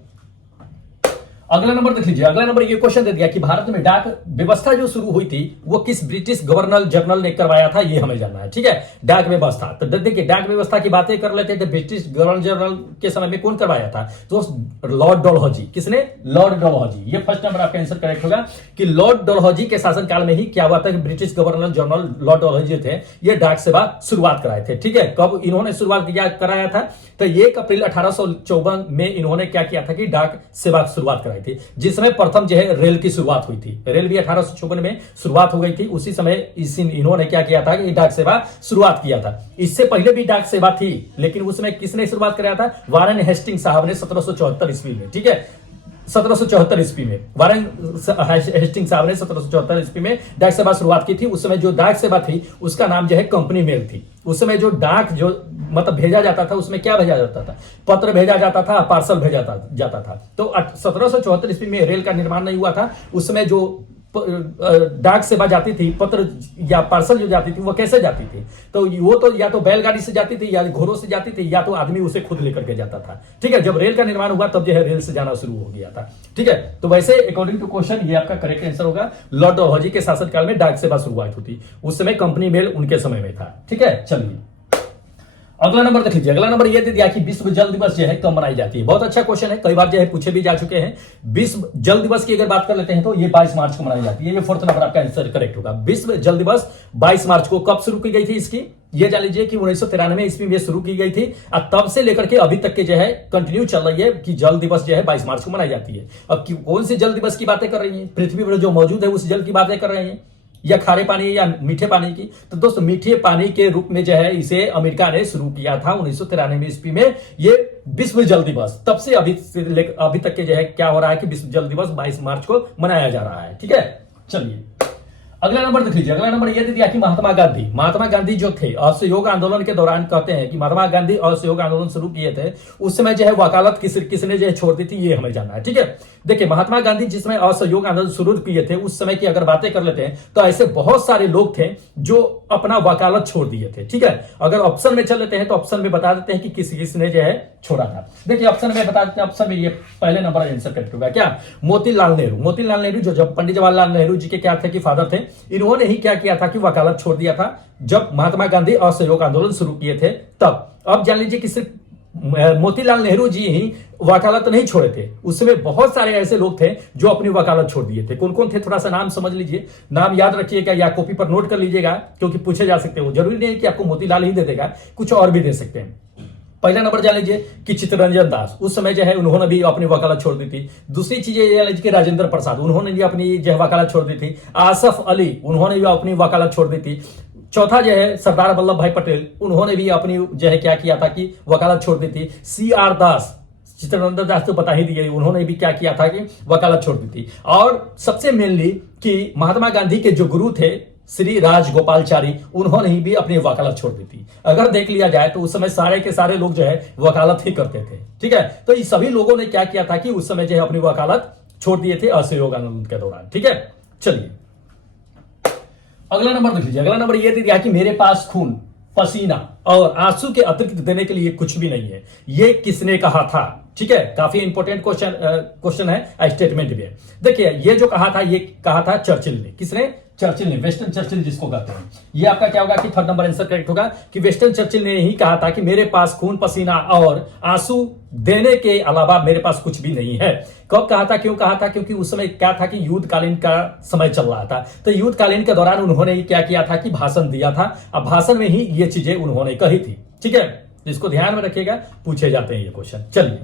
अगला नंबर देख लीजिए। अगला नंबर ये क्वेश्चन दे दिया कि भारत में डाक व्यवस्था जो शुरू हुई थी वो किस ब्रिटिश गवर्नर जनरल ने करवाया था, ये हमें जानना है। ठीक है, डाक व्यवस्था। तो देखिए डाक व्यवस्था की बातें कर लेते हैं। तो ब्रिटिश गवर्नर जनरल के समय में कौन करवाया था? तो लॉर्ड डलहौजी। किसने? लॉर्ड डलहौजी। ये फर्स्ट नंबर आपका आंसर करेक्ट होगा कि लॉर्ड डलहौजी के शासनकाल में ही क्या हुआ था कि British governor general Lord Dalhousie थे, ये डाक सेवा शुरुआत कराए थे। ठीक है, कब इन्होंने शुरुआत कराया था? तो 1 अप्रैल 1854 में इन्होंने क्या किया था कि डाक सेवा शुरुआत कराई थी, जिस समय प्रथम जो है रेल की शुरुआत हुई थी। रेल भी 1854 में शुरुआत हो गई थी। उसी समय इन्होंने क्या किया था कि डाक सेवा शुरुआत किया था। इससे पहले भी डाक सेवा थी, लेकिन उसमें किसने शुरुआत कराया था? वारेन हेस्टिंग साहब ने 1774 ईस्वी में। ठीक है, 1774 ईस्वी में वारेन हेस्टिंग साहब ने 1774 ईस्वी में डाक सेवा शुरुआत की थी। उस समय जो डाक सेवा थी उसका नाम जो है कंपनी मेल थी। उस समय जो डाक जो मतलब भेजा जाता था उसमें क्या भेजा जाता था? पत्र भेजा जाता था, पार्सल भेजा जाता था। तो 1774 ईस्वी में रेल का निर्माण नहीं हुआ था। उस समय जो डाक सेवा जाती थी, पत्र या पार्सल जो जाती थी वो कैसे जाती थी? तो वो तो या तो बैलगाड़ी से जाती थी, या घोड़ों से जाती थी, या तो आदमी उसे खुद लेकर के जाता था। ठीक है, जब रेल का निर्माण हुआ तब जो है रेल से जाना शुरू हो गया था। ठीक है, तो वैसे अकॉर्डिंग टू क्वेश्चन ये आपका करेक्ट आंसर होगा। लॉर्ड डलहौजी के शासनकाल में डाक सेवा शुरुआत होती, उस समय कंपनी मेल उनके समय में था। ठीक है, चलिए अगला नंबर देख लीजिए। अगला नंबर ये दे दिया कि विश्व जल दिवस जो है कब मनाई जाती है। बहुत अच्छा क्वेश्चन है, कई बार जो है पूछे भी जा चुके हैं। विश्व जल दिवस की अगर बात कर लेते हैं तो ये 22 मार्च को मनाई जाती है। ये फोर्थ नंबर आपका आंसर करेक्ट होगा। विश्व जल दिवस 22 मार्च को कब शुरू की गई थी इसकी? ये जान लीजिए कि 1993 ईस्वी में शुरू की गई थी और तब से लेकर के अभी तक के जो है कंटिन्यू चल रही है कि जल दिवस जो है 22 मार्च को मनाई जाती है। अब कौन से जल दिवस की बातें कर रही है? पृथ्वी पर जो मौजूद है उस जल की बातें कर रहे हैं, या खारे पानी या मीठे पानी की? तो दोस्तों मीठे पानी के रूप में जो है इसे अमेरिका ने शुरू किया था 1993 ईस्वी में। ये विश्व जल दिवस तब से अभी तक के जो है क्या हो रहा है कि विश्व जल दिवस 22 मार्च को मनाया जा रहा है। ठीक है, चलिए अगला नंबर देख लीजिए। अगला नंबर यह दे दिया कि महात्मा गांधी जो थे असहयोग आंदोलन के दौरान, कहते हैं कि महात्मा गांधी असहयोग आंदोलन शुरू किए थे, उस समय जो है वकालत किसने जो है छोड़ दी थी, ये हमें जानना है। ठीक है, देखिए महात्मा गांधी जिस समय असहयोग आंदोलन शुरू किए थे उस समय की अगर बातें कर लेते हैं तो ऐसे बहुत सारे लोग थे जो अपना वकालत छोड़ दिए थे। ठीक है, अगर ऑप्शन में चल लेते हैं तो ऑप्शन में बता देते हैं कि किसने जो है छोड़ा था। देखिए ऑप्शन में बता देते हैं, ऑप्शन में ये पहले नंबर आंसर करेक्ट होगा क्या? मोतीलाल नेहरू जो जब पंडित जवाहरलाल नेहरू जी के क्या थे कि फादर थे, इन्होंने ही क्या किया था कि वकालत छोड़ दिया था जब महात्मा गांधी असहयोग आंदोलन शुरू किए थे तब। अब जान लीजिए कि सिर्फ मोतीलाल नेहरू जी ही वकालत नहीं छोड़े थे, उसमें बहुत सारे ऐसे लोग थे जो अपनी वकालत छोड़ दिए थे। कौन कौन थे? थोड़ा सा नाम समझ लीजिए, नाम याद रखिएगा या कॉपी पर नोट कर लीजिएगा क्योंकि पूछे जा सकते हो। जरूरी नहीं कि आपको मोतीलाल ही दे देगा, कुछ और भी दे सकते हैं। पहला नंबर जान लीजिए कि चित्तरंजन दास, उस समय जो है उन्होंने भी अपनी वकालत छोड़ दी थी। दूसरी चीज ये जान लीजिए कि राजेंद्र प्रसाद, उन्होंने भी अपनी जो है वकालत छोड़ दी थी। आसफ अली, उन्होंने भी अपनी वकालत छोड़ दी थी। चौथा जो है सरदार वल्लभ भाई पटेल, उन्होंने भी अपनी जो है क्या किया था कि वकालत छोड़ दी थी। CR दास, चित्तरंजन दास तो बता ही दिए, उन्होंने भी क्या किया था कि वकालत छोड़ दी थी। और सबसे मेनली कि महात्मा गांधी के जो गुरु थे श्री राजगोपालचारी, उन्होंने भी अपनी वकालत छोड़ दी थी। अगर देख लिया जाए तो उस समय सारे के सारे लोग जो है वकालत ही करते थे। ठीक है, तो ये सभी लोगों ने क्या किया था कि उस समय जो है अपनी वकालत छोड़ दिए थे असहयोग आंदोलन के दौरान। ठीक है, चलिए अगला नंबर देख लीजिए। अगला नंबर यह दे दिया कि मेरे पास खून, पसीना और आंसू के अतिरिक्त देने के लिए कुछ भी नहीं है, ये किसने कहा था? ठीक है, काफी इंपॉर्टेंट क्वेश्चन है, स्टेटमेंट भी है। देखिए ये जो कहा था, ये कहा था चर्चिल ने। किसने? चर्चिल ने, वेस्टर्न चर्चिल जिसको कहते हैं। ये आपका क्या होगा कि थर्ड नंबर आंसर करेक्ट होगा कि वेस्टर्न चर्चिल ने ही कहा था कि मेरे पास खून पसीना और आंसू देने के अलावा मेरे पास कुछ भी नहीं है। कब कहा था, क्यों कहा था? क्योंकि उस समय क्या था कि युद्धकालीन का समय चल रहा था। तो युद्धकालीन के दौरान उन्होंने क्या किया था कि भाषण दिया था। अब भाषण में ही ये चीजें उन्होंने कही थी। ठीक है, इसको ध्यान में रखिएगा, पूछे जाते हैं ये क्वेश्चन। चलिए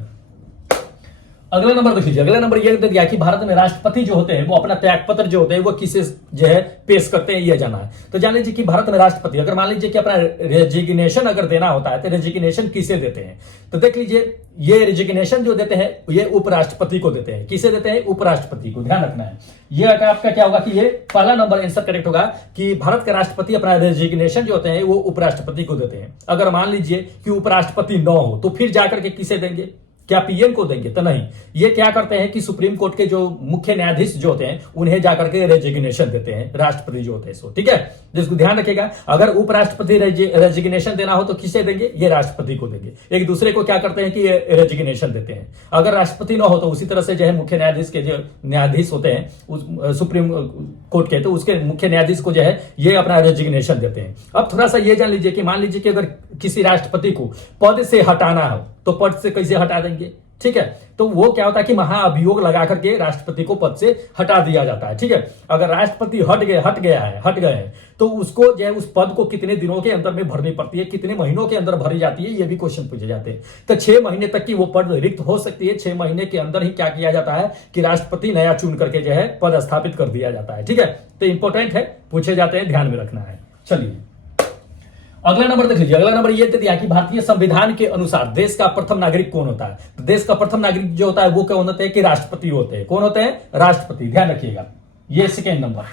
अगला नंबर देख लीजिए। अगला नंबर ये दे दिया कि भारत में राष्ट्रपति जो होते हैं वो अपना त्यागपत्र जो होते हैं वो किसे जो है पेश करते हैं, ये जाना है। तो जान लीजिए कि भारत में राष्ट्रपति अगर मान लीजिए कि अपना रेजिग्नेशन अगर देना होता है तो रेजिग्नेशन किसे देते हैं? तो देख लीजिए ये रेजिग्नेशन जो देते हैं ये उपराष्ट्रपति को देते हैं। किसे देते हैं? उपराष्ट्रपति को। ध्यान रखना है। ये आपका क्या होगा कि ये पहला नंबर आंसर करेक्ट होगा कि भारत के राष्ट्रपति अपना रेजिग्नेशन जो होते हैं वो उपराष्ट्रपति को देते हैं। अगर मान लीजिए कि उपराष्ट्रपति न हो तो फिर जाकर के किसे देंगे? क्या पीएम को देंगे? तो नहीं, ये क्या करते हैं कि सुप्रीम कोर्ट के जो मुख्य न्यायाधीश जो होते हैं उन्हें जाकर के रेजिग्नेशन देते हैं, राष्ट्रपति जो होते हैं सो। ठीक है, जिसको ध्यान रखिएगा। अगर उपराष्ट्रपति रेजिग्नेशन देना हो तो किसे देंगे? ये राष्ट्रपति को देंगे। एक दूसरे को क्या करते हैं कि रेजिग्नेशन देते हैं। अगर राष्ट्रपति ना हो तो उसी तरह से जो है मुख्य न्यायाधीश के जो न्यायाधीश होते हैं सुप्रीम कोर्ट के, तो उसके मुख्य न्यायाधीश को जो है ये अपना रेजिग्नेशन देते हैं। अब थोड़ा सा ये जान लीजिए कि मान लीजिए कि अगर किसी राष्ट्रपति को पद से हटाना हो तो पद से कैसे हटा देंगे? ठीक है, तो वो क्या होता है कि महाअभियोग लगा करके राष्ट्रपति को पद से हटा दिया जाता है। ठीक है, अगर राष्ट्रपति हट गए हैं तो उसको जो है उस पद को कितने दिनों के अंदर में भरनी पड़ती है, कितने महीनों के अंदर भरी जाती है, ये भी क्वेश्चन पूछे जाते हैं। तो 6 महीने तक की वो पद रिक्त हो सकती है। 6 महीने के अंदर ही क्या किया जाता है कि राष्ट्रपति नया चुन करके जो है पद स्थापित कर दिया जाता है। ठीक है, तो इंपॉर्टेंट है, पूछे जाते हैं, ध्यान में रखना है। चलिए अगला नंबर देख लीजिए। अगला नंबर ये दे दिया कि भारतीय संविधान के अनुसार देश का प्रथम नागरिक कौन होता है? तो देश का प्रथम नागरिक जो होता है वो कौन होते हैं कि राष्ट्रपति होते हैं। कौन होते हैं? राष्ट्रपति। ध्यान रखिएगा, ये सेकेंड नंबर।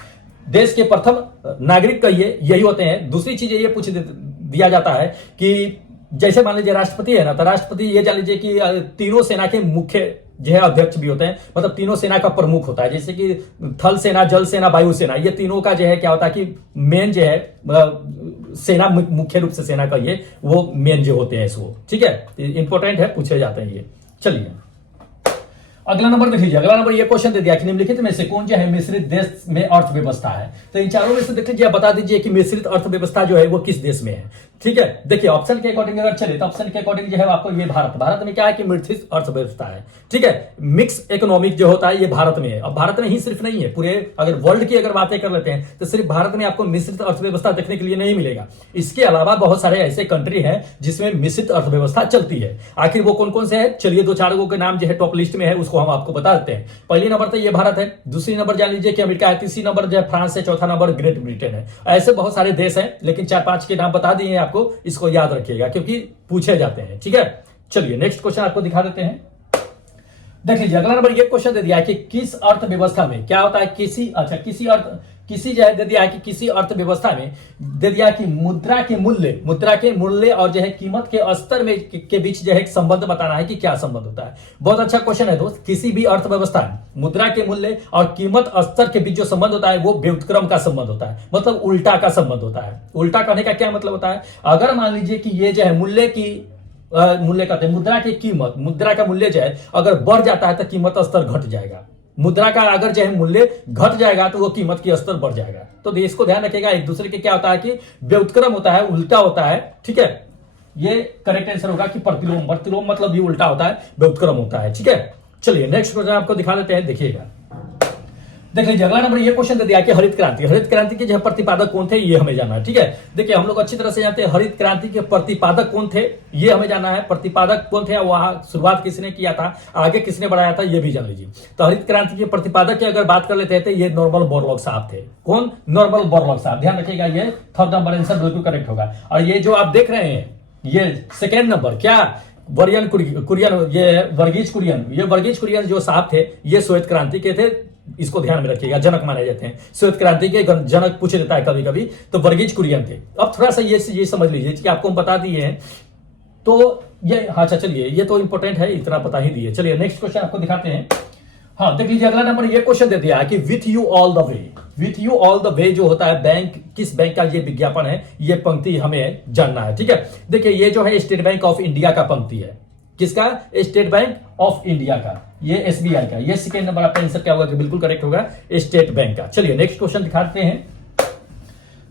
देश के प्रथम नागरिक का यही होते हैं। दूसरी चीज ये पूछ दिया जाता है कि जैसे मान लीजिए राष्ट्रपति है ना, तो राष्ट्रपति ये जान लीजिए कि तीनों सेना के मुख्य जो है अध्यक्ष भी होते हैं, मतलब तीनों सेना का प्रमुख होता है। जैसे कि थल सेना, जल सेना, वायु सेना, ये तीनों का जो है क्या होता है कि मेन जो है सेना, मुख्य रूप से सेना का ये वो मेन जो होते हैं इसको। ठीक है, इंपॉर्टेंट है, पूछे जाते हैं ये। चलिए अगला नंबर देख लीजिए। अगला नंबर ये क्वेश्चन दे दिया कि निम्नलिखित में से कौन जो है मिश्रित देश में अर्थव्यवस्था है? तो इन चारों में से देख लीजिए, बता दीजिए कि मिश्रित अर्थव्यवस्था जो है वो किस देश में है। ठीक है, देखिए ऑप्शन के अकॉर्डिंग अगर चले तो ऑप्शन के अकॉर्डिंग जो है आपको ये भारत में क्या है कि मिश्रित अर्थव्यवस्था है। ठीक है, मिक्स इकोनॉमिक जो होता है ये भारत में है। अब भारत में ही सिर्फ नहीं है, पूरे अगर वर्ल्ड की अगर बातें कर लेते हैं तो सिर्फ भारत में आपको मिश्रित अर्थव्यवस्था देखने के लिए नहीं मिलेगा। इसके अलावा बहुत सारे ऐसे कंट्री हैं जिसमें मिश्रित अर्थव्यवस्था चलती है। आखिर वो कौन कौन से है? चलिए 2-4 के नाम जो है टॉप लिस्ट में है, उसको हम आपको बता देते हैं। पहली नंबर तो ये भारत है, दूसरी नंबर जान लीजिए कि अमेरिका है, तीसरी नंबर जो है फ्रांस है, चौथा नंबर ग्रेट ब्रिटेन है। ऐसे बहुत सारे देश हैं, लेकिन 4-5 के नाम बता दिए आपको, इसको याद रखिएगा क्योंकि पूछे जाते हैं। ठीक है, चलिए नेक्स्ट क्वेश्चन आपको दिखा देते हैं। देख लीजिए अगला नंबर ये क्वेश्चन दे दिया है कि किस अर्थव्यवस्था में क्या होता है किसी जो है दे दिया है कि किसी अर्थव्यवस्था में दे दिया कि मुद्रा के मूल्य और जो है कीमत के स्तर में के बीच जो है एक संबंध बताना है कि क्या संबंध होता है। बहुत अच्छा क्वेश्चन है दोस्त। किसी भी अर्थव्यवस्था में मुद्रा के मूल्य और कीमत स्तर के बीच जो संबंध होता है वो व्युत्क्रम का संबंध होता है, मतलब उल्टा का संबंध होता है। उल्टा कहने का क्या मतलब होता है? अगर मान लीजिए कि ये जो है मूल्य कहते हैं मुद्रा की कीमत, मुद्रा का मूल्य जो है अगर बढ़ जाता है तो कीमत स्तर घट जाएगा। मुद्रा का अगर जो है मूल्य घट जाएगा तो वो कीमत की स्तर बढ़ जाएगा। तो देश को ध्यान रखिएगा, एक दूसरे के क्या होता है कि व्युत्क्रम होता है, उल्टा होता है। ठीक है, ये करेक्ट आंसर होगा कि प्रतिलोम मतलब ये उल्टा होता है, व्युत्क्रम होता है। ठीक है, चलिए नेक्स्ट क्वेश्चन आपको दिखा देते हैं, देखिएगा। देख लीजिए अगला नंबर ये क्वेश्चन दे दिया कि हरित क्रांति के जो प्रतिपादक कौन थे ये हमें जानना है। ठीक है, देखिए हम लोग अच्छी तरह से जानते हैं हरित क्रांति के प्रतिपादक कौन थे, ये हमें जानना है। प्रतिपादक कौन थे, वहां शुरुआत किसने किया था, आगे किसने बढ़ाया था, ये भी जान लीजिए। तो हरित क्रांति के प्रतिपादक की अगर बात कर लेते हैं तो ये नॉर्मन बोरलॉग साहब थे। कौन? नॉर्मन बोरलॉग साहब। ध्यान रखिएगा, ये थर्ड नंबर आंसर बिल्कुल करेक्ट होगा। और ये जो आप देख रहे हैं ये सेकेंड नंबर क्या वर्गीज कुरियन, ये वर्गीज कुरियन जो साहब थे ये श्वेत क्रांति के थे। इसको ध्यान में रखिएगा, जनक माने जाते हैं। श्वेत क्रांति के जनक पूछ लेता है कभी कभी, तो वर्गीज कुरियन थे। अब थोड़ा सा ये समझ लीजिए कि आपको हम बता दिए हैं तो ये अच्छा चलिए ये तो इंपॉर्टेंट है, इतना पता ही दिए। चलिए नेक्स्ट क्वेश्चन आपको दिखाते हैं। हाँ देख लीजिए अगला नंबर ये क्वेश्चन दे दिया है कि with you all the way जो होता है बैंक, किस बैंक का ये विज्ञापन है, ये पंक्ति हमें जानना है। ठीक है, देखिए ये जो है स्टेट बैंक ऑफ इंडिया का पंक्ति है। किसका? स्टेट बैंक ऑफ इंडिया का, ये एसबीआई का। ये सेकेंड नंबर आपका आंसर क्या होगा कि बिल्कुल करेक्ट होगा स्टेट बैंक का। चलिए नेक्स्ट क्वेश्चन दिखाते हैं।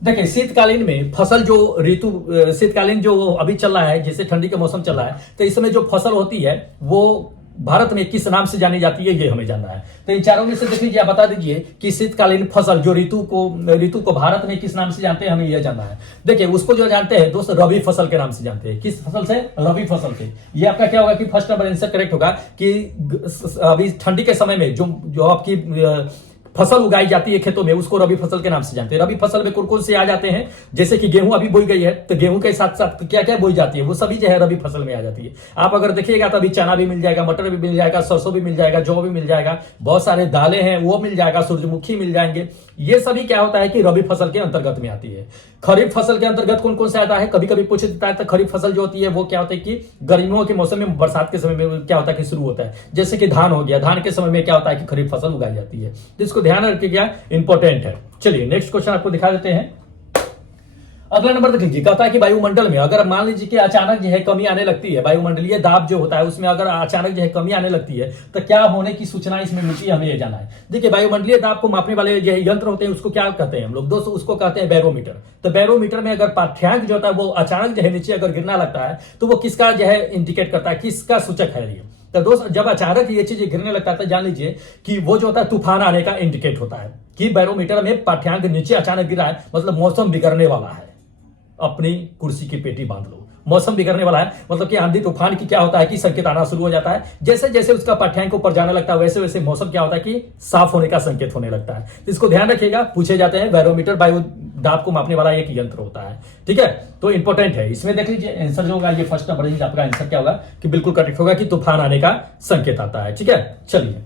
देखिए शीतकालीन में फसल जो ऋतु शीतकालीन जो अभी चल रहा है, जैसे ठंडी का मौसम चल रहा है, तो इस समय जो फसल होती है वो भारत में किस नाम से जानी जाती है, ये हमें जानना है। तो इन चारों में से देख लीजिए, आप बता दीजिए कि शीतकालीन फसल जो ऋतु को भारत में किस नाम से जानते हैं, हमें यह जानना है। देखिए उसको जो जानते हैं दोस्त, रबी फसल के नाम से जानते हैं। किस फसल से? रबी फसल से। ये आपका क्या होगा कि फर्स्ट नंबर आंसर करेक्ट होगा कि अभी ठंडी के समय में जो आपकी फसल उगाई जाती है खेतों में, उसको रबी फसल के नाम से जानते हैं। रबी फसल में कौन कौन से आ जाते हैं, जैसे कि गेहूं अभी बोई गई है, तो गेहूं के साथ साथ क्या क्या बोई जाती है, वो सभी जो है रबी फसल में आ जाती है। आप अगर देखिएगा तो अभी चना भी मिल जाएगा, मटर भी मिल जाएगा, सरसों भी मिल जाएगा, जौ भी मिल जाएगा, बहुत सारे दालें हैं वो मिल जाएगा, सूरजमुखी मिल जाएंगे। ये सभी क्या होता है कि रबी फसल के अंतर्गत में आती है। खरीफ फसल के अंतर्गत कौन कौन से आता है, कभी कभी पूछ देता है, तो खरीफ फसल जो होती है वो क्या होता है कि गर्मियों के मौसम में, बरसात के समय में क्या होता है कि शुरू होता है। जैसे कि धान हो गया, धान के समय में क्या होता है कि खरीफ फसल उगाई जाती है। तो इसको ध्यान रखिएगा, इंपॉर्टेंट है। चलिए नेक्स्ट क्वेश्चन आपको दिखा देते हैं। अगला नंबर देख लीजिए, कहता है कि वायुमंडल में अगर मान लीजिए कि अचानक जो है कमी आने लगती है, वायुमंडलीय दाब जो होता है उसमें अगर अचानक जो है कमी आने लगती है, तो क्या होने की सूचना इसमें मिलती है, हमें यह जाना है। देखिए वायुमंडलीय दाब को मापने वाले जो यंत्र होते हैं उसको क्या कहते हैं हम लोग दोस्तों, उसको कहते हैं बैरोमीटर। तो बैरोमीटर में अगर पाठ्यांक जो होता है वो अचानक जो है नीचे अगर गिरना लगता है, तो वो किसका जो है इंडिकेट करता है, किसका सूचक है ये। तो दोस्त जब अचानक ये चीज गिरने लगता है तो जान लीजिए कि वो जो होता है तूफान आने का इंडिकेट होता है, कि बैरोमीटर में पाठ्यांक नीचे अचानक गिरा है, मतलब मौसम बिगड़ने वाला है। अपनी कुर्सी की पेटी बांध लो, मौसम बिगड़ने वाला है, मतलब कि आंधी तूफान की क्या होता है कि संकेत आना शुरू हो जाता है। जैसे जैसे उसका पाठ्यांक ऊपर जाने लगता है वैसे वैसे मौसम क्या होता है कि साफ होने का संकेत होने लगता है। तो इसको ध्यान रखिएगा, पूछे जाते हैं। बैरोमीटर वायु दाब को मापने वाला एक यंत्र होता है, ठीक है। तो इंपॉर्टेंट है, इसमें देख लीजिए आंसर जो होगा ये फर्स्ट नंबर आपका आंसर क्या होगा कि बिल्कुल करेक्ट होगा कि तूफान आने का संकेत आता है, ठीक है। चलिए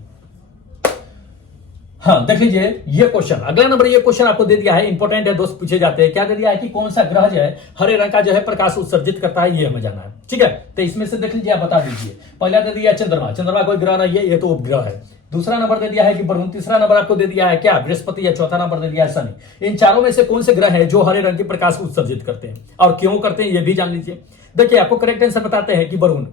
हाँ देख लीजिए ये क्वेश्चन, अगला नंबर ये क्वेश्चन आपको दे दिया है, इंपॉर्टेंट है दोस्त, पूछे जाते हैं। क्या दे दिया है कि कौन सा ग्रह जो है हरे रंग का जो है प्रकाश उत्सर्जित करता है, ये हमें जाना है, ठीक है। तो इसमें से देख लीजिए, आप बता दीजिए। पहला दे दिया चंद्रमा, चंद्रमा कोई ग्रह नहीं है, ये तो उपग्रह है। दूसरा नंबर दे दिया है कि वरुण, तीसरा नंबर आपको दे दिया है क्या बृहस्पति, या चौथा नंबर दे दिया है शनि। इन चारों में से कौन से ग्रह है जो हरे रंग के प्रकाश उत्सर्जित करते हैं और क्यों करते हैं, ये भी जान लीजिए। देखिए आपको करेक्ट आंसर बताते हैं कि वरुण,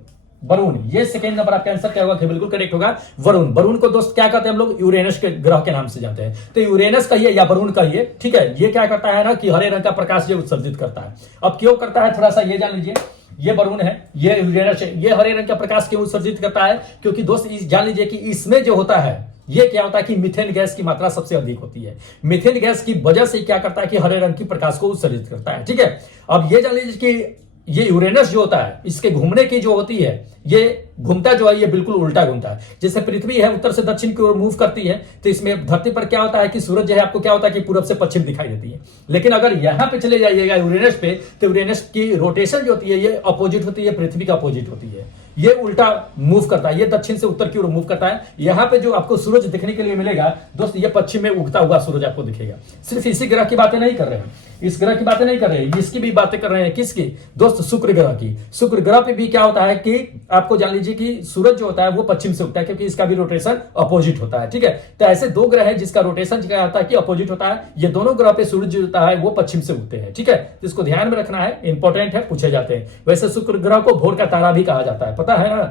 वरुण ये सेकंड नंबर आपका आंसर क्या होगा कि बिल्कुल करेक्ट होगा वरुण। वरुण को दोस्त क्या कहते हैं हम लोग, यूरेनस के ग्रह के नाम से जानते हैं। तो यूरेनस कहिए या वरुण कहिए, ठीक है। ये क्या करता है ना कि हरे रंग का प्रकाश ये उत्सर्जित करता है। अब क्यों करता है थोड़ा सा ये जान लीजिए। ये वरुण है, ये यूरेनस है, ये हरे रंग का प्रकाश क्यों उत्सर्जित करता है, क्योंकि दोस्त जान लीजिए कि इसमें जो होता है ये क्या होता है कि मीथेन गैस की मात्रा सबसे अधिक होती है। मीथेन गैस की वजह से क्या करता है कि हरे रंग की प्रकाश को उत्सर्जित करता है, ठीक है। अब ये जान लीजिए कि ये यूरेनस जो होता है इसके घूमने की जो होती है, ये घूमता जो है ये बिल्कुल उल्टा घूमता है। जैसे पृथ्वी है उत्तर से दक्षिण की ओर मूव करती है, तो इसमें धरती पर क्या होता है कि सूरज जो है आपको क्या होता है कि पूरब से पश्चिम दिखाई देती है। लेकिन अगर यहां पे चले जाइएगा यूरेनस पे, तो यूरेनस की रोटेशन जो होती है ये अपोजिट होती है, पृथ्वी का अपोजिट होती है। ये उल्टा मूव करता है, ये दक्षिण से उत्तर की ओर मूव करता है। यहां पे जो आपको सूरज दिखने के लिए मिलेगा दोस्त, ये पश्चिम में उगता हुआ सूरज आपको दिखेगा। सिर्फ इसी ग्रह की बातें नहीं कर रहे हैं, इस ग्रह की बातें नहीं कर रहे हैं, इसकी भी बातें कर रहे हैं। किसकी दोस्त? शुक्र ग्रह की। शुक्र ग्रह पे भी क्या होता है कि आपको जान लीजिए कि सूरज जो होता है वो पश्चिम से उगता है, क्योंकि इसका भी रोटेशन अपोजिट होता है, ठीक है। तो ऐसे दो ग्रह है जिसका रोटेशन क्या होता है कि अपोजिट होता है। ये दोनों ग्रह पे सूरज जो होता है वो पश्चिम से उगते हैं, ठीक है। तो इसको ध्यान में रखना है, इंपॉर्टेंट है, पूछे जाते हैं। वैसे शुक्र ग्रह को भोर का तारा भी कहा जाता है, पता है ना,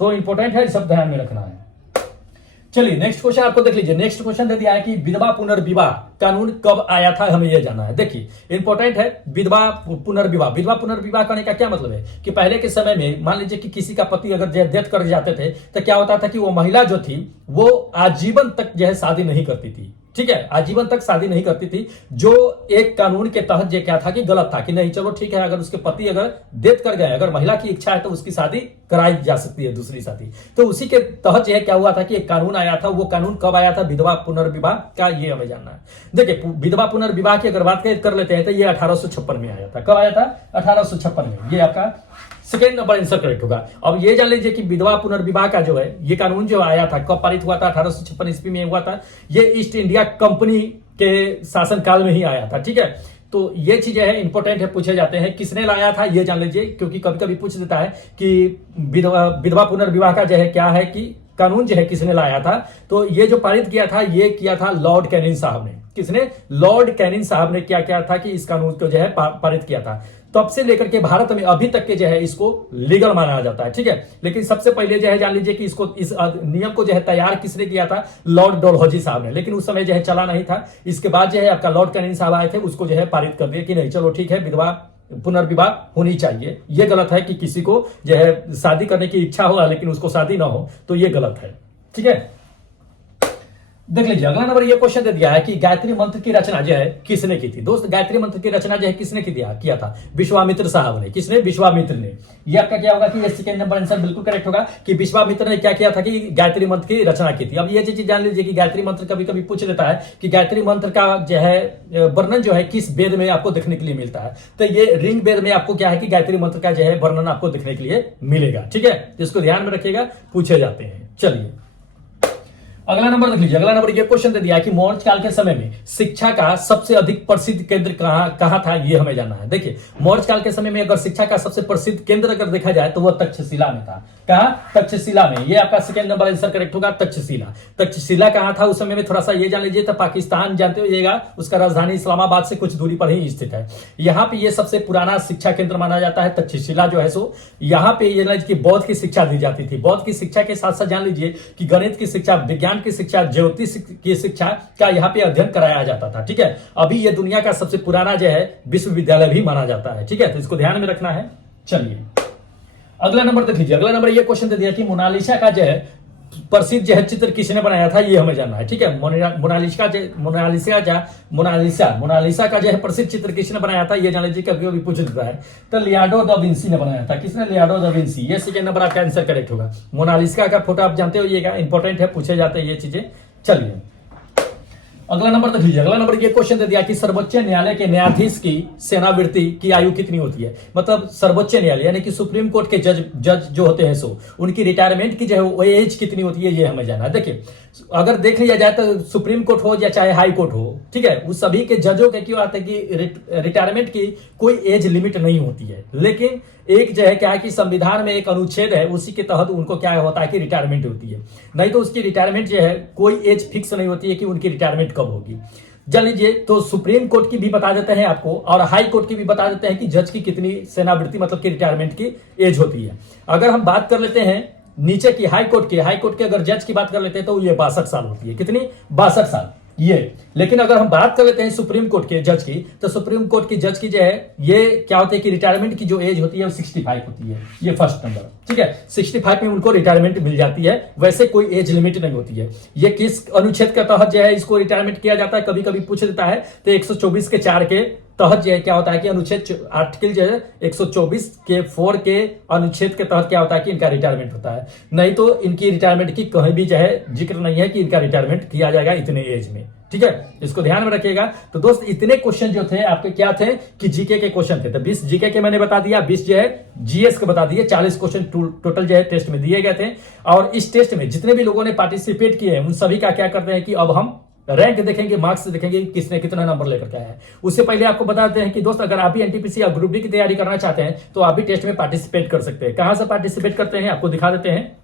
तो इंपॉर्टेंट है, सब ध्यान में रखना है। चलिए नेक्स्ट क्वेश्चन आपको देख लीजिए। नेक्स्ट क्वेश्चन दे दिया है कि विधवा पुनर्विवाह कानून कब आया था, हमें यह जानना है। देखिए इंपॉर्टेंट है, विधवा पुनर्विवाह। विधवा पुनर्विवाह करने का क्या मतलब है कि पहले के समय में मान लीजिए कि किसी का पति अगर डेथ कर जाते थे, तो क्या होता था कि वो महिला जो थी वो आजीवन तक जो है शादी नहीं करती थी, ठीक है। आजीवन तक शादी नहीं करती थी, जो एक कानून के तहत ये क्या था कि गलत था कि नहीं चलो ठीक है, अगर उसके पति अगर डेथ कर गए, अगर महिला की इच्छा है तो उसकी शादी कराई जा सकती है, दूसरी शादी। तो उसी के तहत यह क्या हुआ था कि एक कानून आया था। वो कानून कब आया था विधवा पुनर्विवाह का, ये हमें जानना है। देखिए विधवा पुनर्विवाह की अगर बात कर लेते हैं तो ये 1856 में आया था। कब आया था? 1856 में। ये आपका सेकेंड नंबर आंसर करेक्ट होगा। अब ये जान लीजिए कि विधवा पुनर्विवाह का जो है ये कानून जो आया था कब पारित हुआ था? 1856 ईस्वी में हुआ था। ये ईस्ट इंडिया कंपनी के शासनकाल में ही आया था, ठीक है। तो ये चीजें है, इंपॉर्टेंट है, पूछे जाते हैं। किसने लाया था ये जान लीजिए, क्योंकि कभी कभी पूछ देता है कि विधवा पुनर्विवाह का जो है क्या है कि कानून जो है किसने लाया था। तो ये जो पारित किया था ये किया था लॉर्ड कैनिंग साहब ने। किसने? लॉर्ड कैनिंग साहब ने क्या किया था कि इस कानून को जो है पारित किया था। तब से लेकर के भारत में अभी तक के जो है इसको लीगल माना जाता है, ठीक है। लेकिन सबसे पहले जो है जान लीजिए कि इसको इस नियम को जो है तैयार किसने किया था, लॉर्ड डलहौजी साहब ने, लेकिन उस समय जो है चला नहीं था। इसके बाद जो है आपका लॉर्ड कैनिंग साहब आए थे, उसको जो है पारित कर दिया कि नहीं चलो ठीक है, विधवा पुनर्विवाह होनी चाहिए। यह गलत है कि किसी को जो है शादी करने की इच्छा हो लेकिन उसको शादी ना हो, तो यह गलत है, ठीक है। देख लीजिए अगला नंबर ये क्वेश्चन दे दिया है कि गायत्री मंत्र की रचना जो है किसने की थी। दोस्त गायत्री मंत्र की रचना जो है किसने किया था, विश्वामित्र साहब ने। किसने, विश्वामित्र ने। ये आपका क्या होगा कि ये सेकंड नंबर आंसर बिल्कुल करेक्ट होगा कि विश्वामित्र ने क्या किया था कि गायत्री मंत्र की रचना की थी। अब ये चीज जान लीजिए कि गायत्री मंत्र कभी कभी पूछ लेता है कि गायत्री मंत्र का जो है वर्णन जो है किस वेद में आपको देखने के लिए मिलता है। तो ये ऋग वेद में आपको क्या है कि गायत्री मंत्र का जो है वर्णन आपको देखने के लिए मिलेगा, ठीक है। इसको ध्यान में रखिएगा, पूछे जाते हैं। चलिए अगला नंबर देख लीजिए। अगला नंबर ये क्वेश्चन दे दिया कि मौर्य काल के समय में शिक्षा का सबसे अधिक प्रसिद्ध केंद्र कहां था, ये हमें जानना है। देखिए मौर्य काल के समय में अगर शिक्षा का सबसे प्रसिद्ध केंद्र अगर देखा जाए तो वह तक्षशिला में था। कहा, तक्षशिला में। ये आपका सेकंड नंबर आंसर करेक्ट होगा, तक्षशिला। तक्षशिला कहां था उस समय में, थोड़ा सा ये जान लीजिए। तो पाकिस्तान जानते होइएगा, उसका राजधानी इस्लामाबाद से कुछ दूरी पर ही स्थित है। यहाँ पे ये सबसे पुराना शिक्षा केंद्र माना जाता है तक्षशिला जो है सो। यहाँ पे ये कि बौद्ध की शिक्षा दी जाती थी। बौद्ध की शिक्षा के साथ साथ जान लीजिए कि गणित की शिक्षा, विज्ञान की शिक्षा, ज्योतिष की शिक्षा का यहाँ पे अध्ययन कराया जाता था, ठीक है। अभी ये दुनिया का सबसे पुराना जो है विश्वविद्यालय भी माना जाता है, ठीक है। तो इसको ध्यान में रखना है। चलिए अगला नंबर देख लीजिए। अगला नंबर ये क्वेश्चन दे दिया कि मोनालिसा का जो है प्रसिद्ध जो है चित्र किसने बनाया था, ये हमें जानना है, ठीक है। मोनालिसा का जो है प्रसिद्ध चित्र किसने बनाया था, ये जान लीजिए। कभी कभी पूछ देता है तो लियोनार्डो दा विंसी ने बनाया था। किसने, लियोनार्डो दा विंसी। ये सेकंड नंबर आपका आंसर करेक्ट होगा। मोनालिसा का फोटो आप जानते होइएगा, इंपॉर्टेंट है, पूछे जाते हैं ये चीजें। चलिए अगला नंबर देख लीजिए। अगला नंबर ये क्वेश्चन दे दिया कि सर्वोच्च न्यायालय के न्यायाधीश की सेवानिवृत्ति की आयु कितनी होती है। मतलब सर्वोच्च न्यायालय यानी कि सुप्रीम कोर्ट के जज जो होते हैं सो उनकी रिटायरमेंट की जो है वो एज कितनी होती है, ये हमें जानना है। देखिए अगर देख लिया जाए तो सुप्रीम कोर्ट हो या चाहे हाई कोर्ट हो, ठीक है, उस सभी के जजों के क्यों आता है कि रिटायरमेंट की कोई एज लिमिट नहीं होती है। लेकिन एक जो है क्या है कि संविधान में एक अनुच्छेद है, उसी के तहत उनको क्या होता है कि रिटायरमेंट होती है। नहीं तो उसकी रिटायरमेंट जो है कोई एज फिक्स नहीं होती है कि उनकी रिटायरमेंट कब होगी। जान लीजिए तो सुप्रीम कोर्ट की भी बता देते हैं आपको और हाई कोर्ट की भी बता देते हैं कि जज की कितनी सेवानिवृत्ति मतलब कि रिटायरमेंट की एज होती है। अगर हम बात कर लेते हैं नीचे की हाई कोर्ट के अगर जज की बात कर लेते हैं तो ये 62 साल होती है। कितनी, 62 साल ये। लेकिन अगर हम बात कर लेते हैं सुप्रीम कोर्ट के जज की, तो सुप्रीम कोर्ट की जज की जो है ये क्या होती है कि रिटायरमेंट की जो एज होती है वो 65 होती है। ये फर्स्ट नंबर, ठीक है। 65 में उनको रिटायरमेंट मिल जाती है, वैसे कोई एज लिमिट नहीं होती है। ये किस अनुच्छेद के तहत जो है इसको रिटायरमेंट किया जाता है, कभी कभी पूछ देता है। तो 124 के 4 के तहत जो है क्या होता है कि अनुच्छेद आर्टिकल जो है 124 के 4 के अनुच्छेद के तहत क्या होता है कि इनका रिटायरमेंट होता है। नहीं तो इनकी रिटायरमेंट की कहीं भी जो है जिक्र नहीं है कि इनका रिटायरमेंट किया जाएगा इतने एज में, ठीक है। इसको ध्यान में रखिएगा। तो दोस्त इतने क्वेश्चन जो थे आपके क्या थे कि जीके के क्वेश्चन थे। तो 20 जीके के मैंने बता दिया, 20 जो है जीएस के बता दिए, 40 क्वेश्चन टोटल जो है टेस्ट में दिए गए थे। और इस टेस्ट में जितने भी लोगों ने पार्टिसिपेट किए हैं उन सभी का क्या करते हैं कि अब हम रैंक देखेंगे, मार्क्स देखेंगे किसने कितना नंबर लेकर के आया है। उससे पहले आपको बताते हैं कि दोस्त अगर आप भी एनटीपीसी या ग्रुप डी की तैयारी करना चाहते हैं तो आप भी टेस्ट में पार्टिसिपेट कर सकते हैं। कहां से पार्टिसिपेट करते हैं आपको दिखा देते हैं।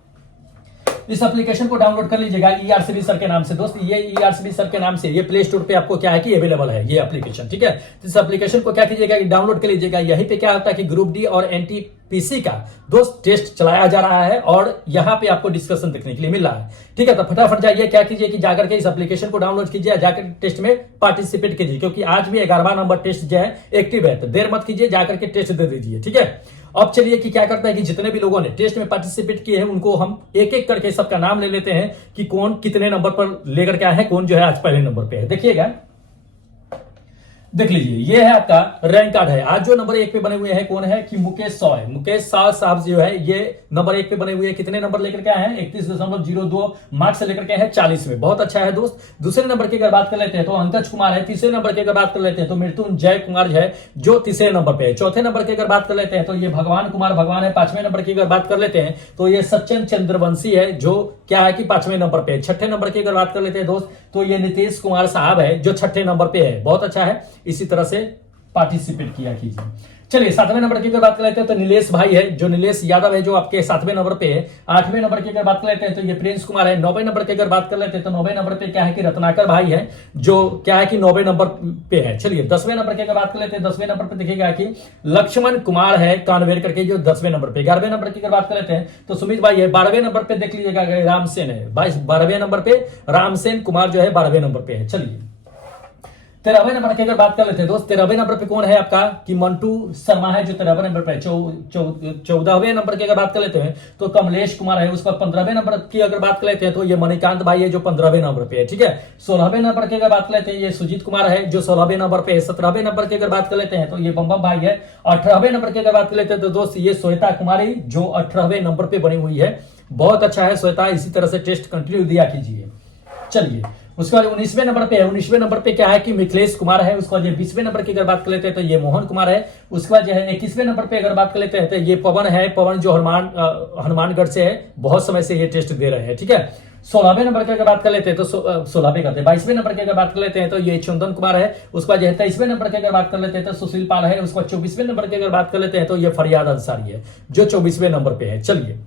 इस एप्लीकेशन को डाउनलोड कर लीजिएगा ईआरसीबी सर के नाम से। दोस्त ये ईआरसीबी सर के नाम से ये प्ले स्टोर पे आपको क्या है कि अवेलेबल है ये एप्लीकेशन, ठीक है। इस एप्लीकेशन को क्या कीजिएगा कि डाउनलोड कर लीजिएगा। यहीं पे क्या होता है कि ग्रुप डी और एनटीपीसी का दोस्त टेस्ट चलाया जा रहा है और यहाँ पे आपको डिस्कशन देखने के लिए मिल रहा है, ठीक है। तो फटाफट जाइए, क्या कीजिए कि जाकर के इस एप्लीकेशन को डाउनलोड कीजिए, जाकर टेस्ट में पार्टिसिपेट कीजिए, क्योंकि आज भी 11वां नंबर टेस्ट जो है एक्टिव है। तो देर मत कीजिए, जाकर के टेस्ट दे दीजिए, ठीक है। अब चलिए कि क्या करता है कि जितने भी लोगों ने टेस्ट में पार्टिसिपेट किए हैं उनको हम एक एक करके सबका नाम ले लेते हैं कि कौन कितने नंबर पर लेकर के आए हैं, कौन जो है आज पहले नंबर पे है। देखिएगा, देख लीजिए, ये है आपका रैंक कार्ड है। आज जो नंबर 1 पे बने हुए हैं कौन है कि मुकेश साव साहब जो है ये नंबर 1 पे बने हुए हैं। कितने नंबर लेकर के आए हैं, 31.02 मार्क्स से लेकर के हैं 40 में। बहुत अच्छा है दोस्त। दूसरे नंबर की अगर बात कर लेते हैं तो अंकज कुमार है। तीसरे नंबर की अगर बात कर लेते हैं तो मृत्युंजय कुमार है जो तीसरे नंबर पे है। चौथे नंबर की अगर बात कर लेते हैं तो ये भगवान है। 5वें नंबर की अगर बात कर लेते हैं तो ये सचिन चंद्रवंशी है जो क्या है कि 5वें नंबर पे है। 6ठे नंबर की अगर बात कर लेते हैं दोस्त तो ये नीतीश कुमार साहब है जो 6ठे नंबर पे है। बहुत अच्छा है, इसी तरह से पार्टिसिपेट किया कीजिए। चलिए 7वें नंबर की अगर बात कर लेते हैं तो नीलेश भाई है, जो नीलेश यादव है, जो आपके 7वें नंबर पे है। 8वें नंबर की अगर बात कर लेते हैं तो ये प्रिंस कुमार है। 9वें नंबर की अगर बात कर लेते हैं तो 9वें नंबर पे क्या है कि रत्नाकर भाई है, जो क्या है कि 9वें नंबर पे है। चलिए 10वें नंबर की अगर बात कर लेते हैं, 10वें नंबर पे देखिएगा कि लक्ष्मण कुमार है कानवेर करके, जो 10वें नंबर पे। 11वें नंबर की अगर बात कर लेते हैं तो सुमित भाई है। 12वें नंबर पे देख लीजिएगा रामसेन है। 12वें नंबर पे रामसेन कुमार जो है 12वें नंबर पे है। चलिए 13वें नंबर की अगर बात कर लेते हैं दोस्त, 13वें नंबर पे कौन है आपका कि मंटू शर्मा है, जो 13वें नंबर पे। 14वें नंबर की अगर बात कर लेते हैं तो कमलेश कुमार है। उसके बाद 15वें नंबर की अगर बात कर लेते हैं तो ये मणिकांत भाई है, जो 15वें नंबर पे है। ठीक है। 16वें नंबर की अगर बात कर लेते हैं ये सुजीत कुमार है, जो 16वें नंबर पे है। 17वें नंबर की अगर बात कर लेते हैं तो ये बम्बम भाई है। 18वें नंबर की अगर बात कर लेते हैं तो दोस्त ये श्वेता कुमारी, जो 18वें नंबर पे बनी हुई है। बहुत अच्छा है श्वेता, इसी तरह से टेस्ट कंटिन्यू दिया कीजिए। चलिए उसके बाद 19वें नंबर पे है। 19वें नंबर पे क्या है कि मिथिलेश कुमार है। उसके बाद 20वें नंबर की अगर बात कर लेते हैं तो ये मोहन कुमार है। उसके बाद जो है 21वें नंबर पे अगर बात कर लेते हैं तो ये पवन है। पवन जो हनुमानगढ़ से है, बहुत समय से ये टेस्ट दे रहे हैं। ठीक है। 16वें नंबर की अगर बात कर लेते हैं तो 16वें करते हैं। 22वें नंबर की अगर बात कर लेते हैं तो ये चंदन कुमार है। उसके बाद 23वें नंबर की अगर बात कर लेते हैं तो सुशील पाल है। उसके बाद 24वें नंबर की अगर बात कर लेते हैं तो ये फरियाद अंसारी है, जो 24वें नंबर पे है। चलिए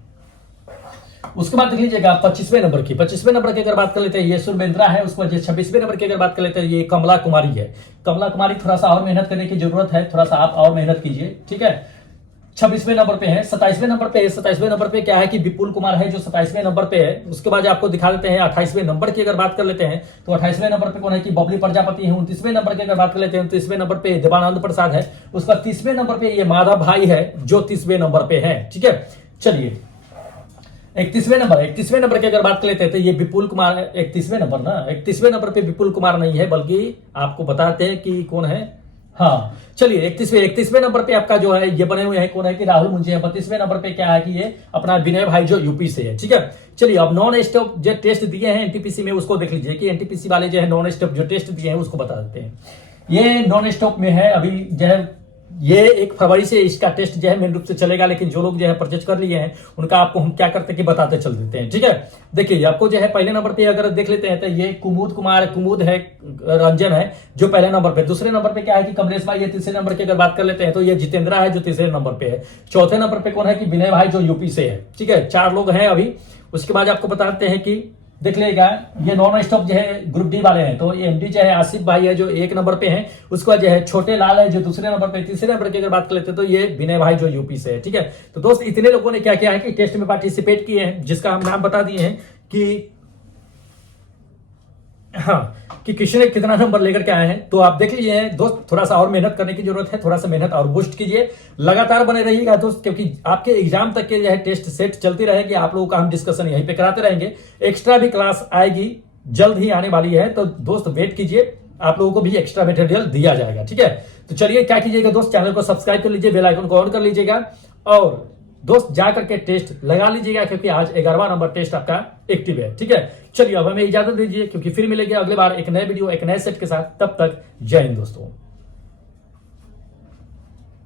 उसके बाद देख लीजिएगा 25वें नंबर की। 25वें नंबर की अगर बात कर लेते हैं ये सुरवेंद्रा है। उसके बाद 26वें नंबर की अगर बात कर लेते हैं ये कमला कुमारी है। कमला कुमारी, थोड़ा सा और मेहनत करने की जरूरत है, थोड़ा सा आप और मेहनत कीजिए। ठीक है। 26वें नंबर पे है। 27वें नंबर पे है। 27वें नंबर पे क्या है कि विपुल कुमार है, जो 27वें नंबर पे है। उसके बाद आपको दिखा देते हैं 28वें नंबर की अगर बात कर लेते हैं तो 28वें नंबर पे कौन है कि बबली प्रजापति है। 29वें नंबर की अगर बात कर लेते हैं 29वें नंबर पे देवानंद प्रसाद है। उसके बाद 30वें नंबर पे ये माधव भाई है, जो 30वें नंबर पे है। ठीक है। चलिए 31वें नंबर की अगर बात कर लेते हैं तो ये विपुल कुमार। 31वें नंबर ना, 31वें नंबर पे विपुल कुमार नहीं है, बल्कि आपको बताते हैं कि कौन है। हाँ चलिए 31वें नंबर पे आपका जो है ये बने हुए हैं कौन है कि राहुल मुंजे है। 32वें नंबर पे क्या है कि ये अपना विनय भाई, जो यूपी से है। ठीक है। चलिए अब नॉन स्टॉप जो टेस्ट दिए हैं एनटीपीसी में, उसको देख लीजिए कि एनटीपीसी वाले जो है नॉन स्टॉप जो टेस्ट दिए हैं उसको बता देते हैं। ये नॉन स्टॉप में है अभी जो है, ये 1 फरवरी से इसका टेस्ट जो है मेन रूप से चलेगा, लेकिन जो लोग जो है परचेज कर लिए हैं उनका आपको हम क्या करते कि बताते चल देते हैं। ठीक है। देखिए आपको जो है पहले नंबर पे अगर देख लेते हैं तो ये कुमुद है, रंजन है, जो पहले नंबर पे। दूसरे नंबर पे क्या है कि कमलेश भाई है। तीसरे नंबर की अगर बात कर लेते हैं तो ये जितेंद्रा है, जो तीसरे नंबर पे है। चौथे नंबर पे कौन है कि विनय भाई, जो यूपी से है। ठीक है। 4 लोग हैं अभी। उसके बाद आपको बताते हैं कि देख लेगा ये नॉन स्टॉप जो है ग्रुप डी वाले हैं, तो एमडी जो है आसिफ भाई है, जो 1 नंबर पे हैं। उसके बाद जो है छोटे लाल है, जो दूसरे नंबर पे। तीसरे नंबर की अगर बात कर लेते हैं तो ये विनय भाई, जो यूपी से है। ठीक है। तो दोस्त इतने लोगों ने क्या किया है कि टेस्ट में पार्टिसिपेट किए हैं, जिसका हम नाम बता दिए हैं कि हाँ कि किसने कितना नंबर लेकर के आए हैं। तो आप देख लीजिए दोस्त, थोड़ा सा और मेहनत करने की जरूरत है, थोड़ा सा मेहनत और बूस्ट कीजिए, लगातार बने रहिएगा दोस्त, क्योंकि आपके एग्जाम तक के जो है टेस्ट सेट चलती रहेगी। आप लोगों का हम डिस्कशन यहीं पे कराते रहेंगे। एक्स्ट्रा भी क्लास आएगी, जल्द ही आने वाली है, तो दोस्त वेट कीजिए, आप लोगों को भी एक्स्ट्रा मटेरियल दिया जाएगा। ठीक है। तो चलिए क्या कीजिएगा दोस्त, चैनल को सब्सक्राइब कर लीजिए, बेल आइकन को ऑन कर लीजिएगा, और दोस्त जाकर के टेस्ट लगा लीजिएगा, क्योंकि आज 11वां नंबर टेस्ट आपका एक्टिव है। ठीक है। चलिए अब हमें इजाजत दीजिए, क्योंकि फिर मिलेंगे अगले बार एक नए वीडियो, एक नए सेट के साथ। तब तक जय हिंद दोस्तों।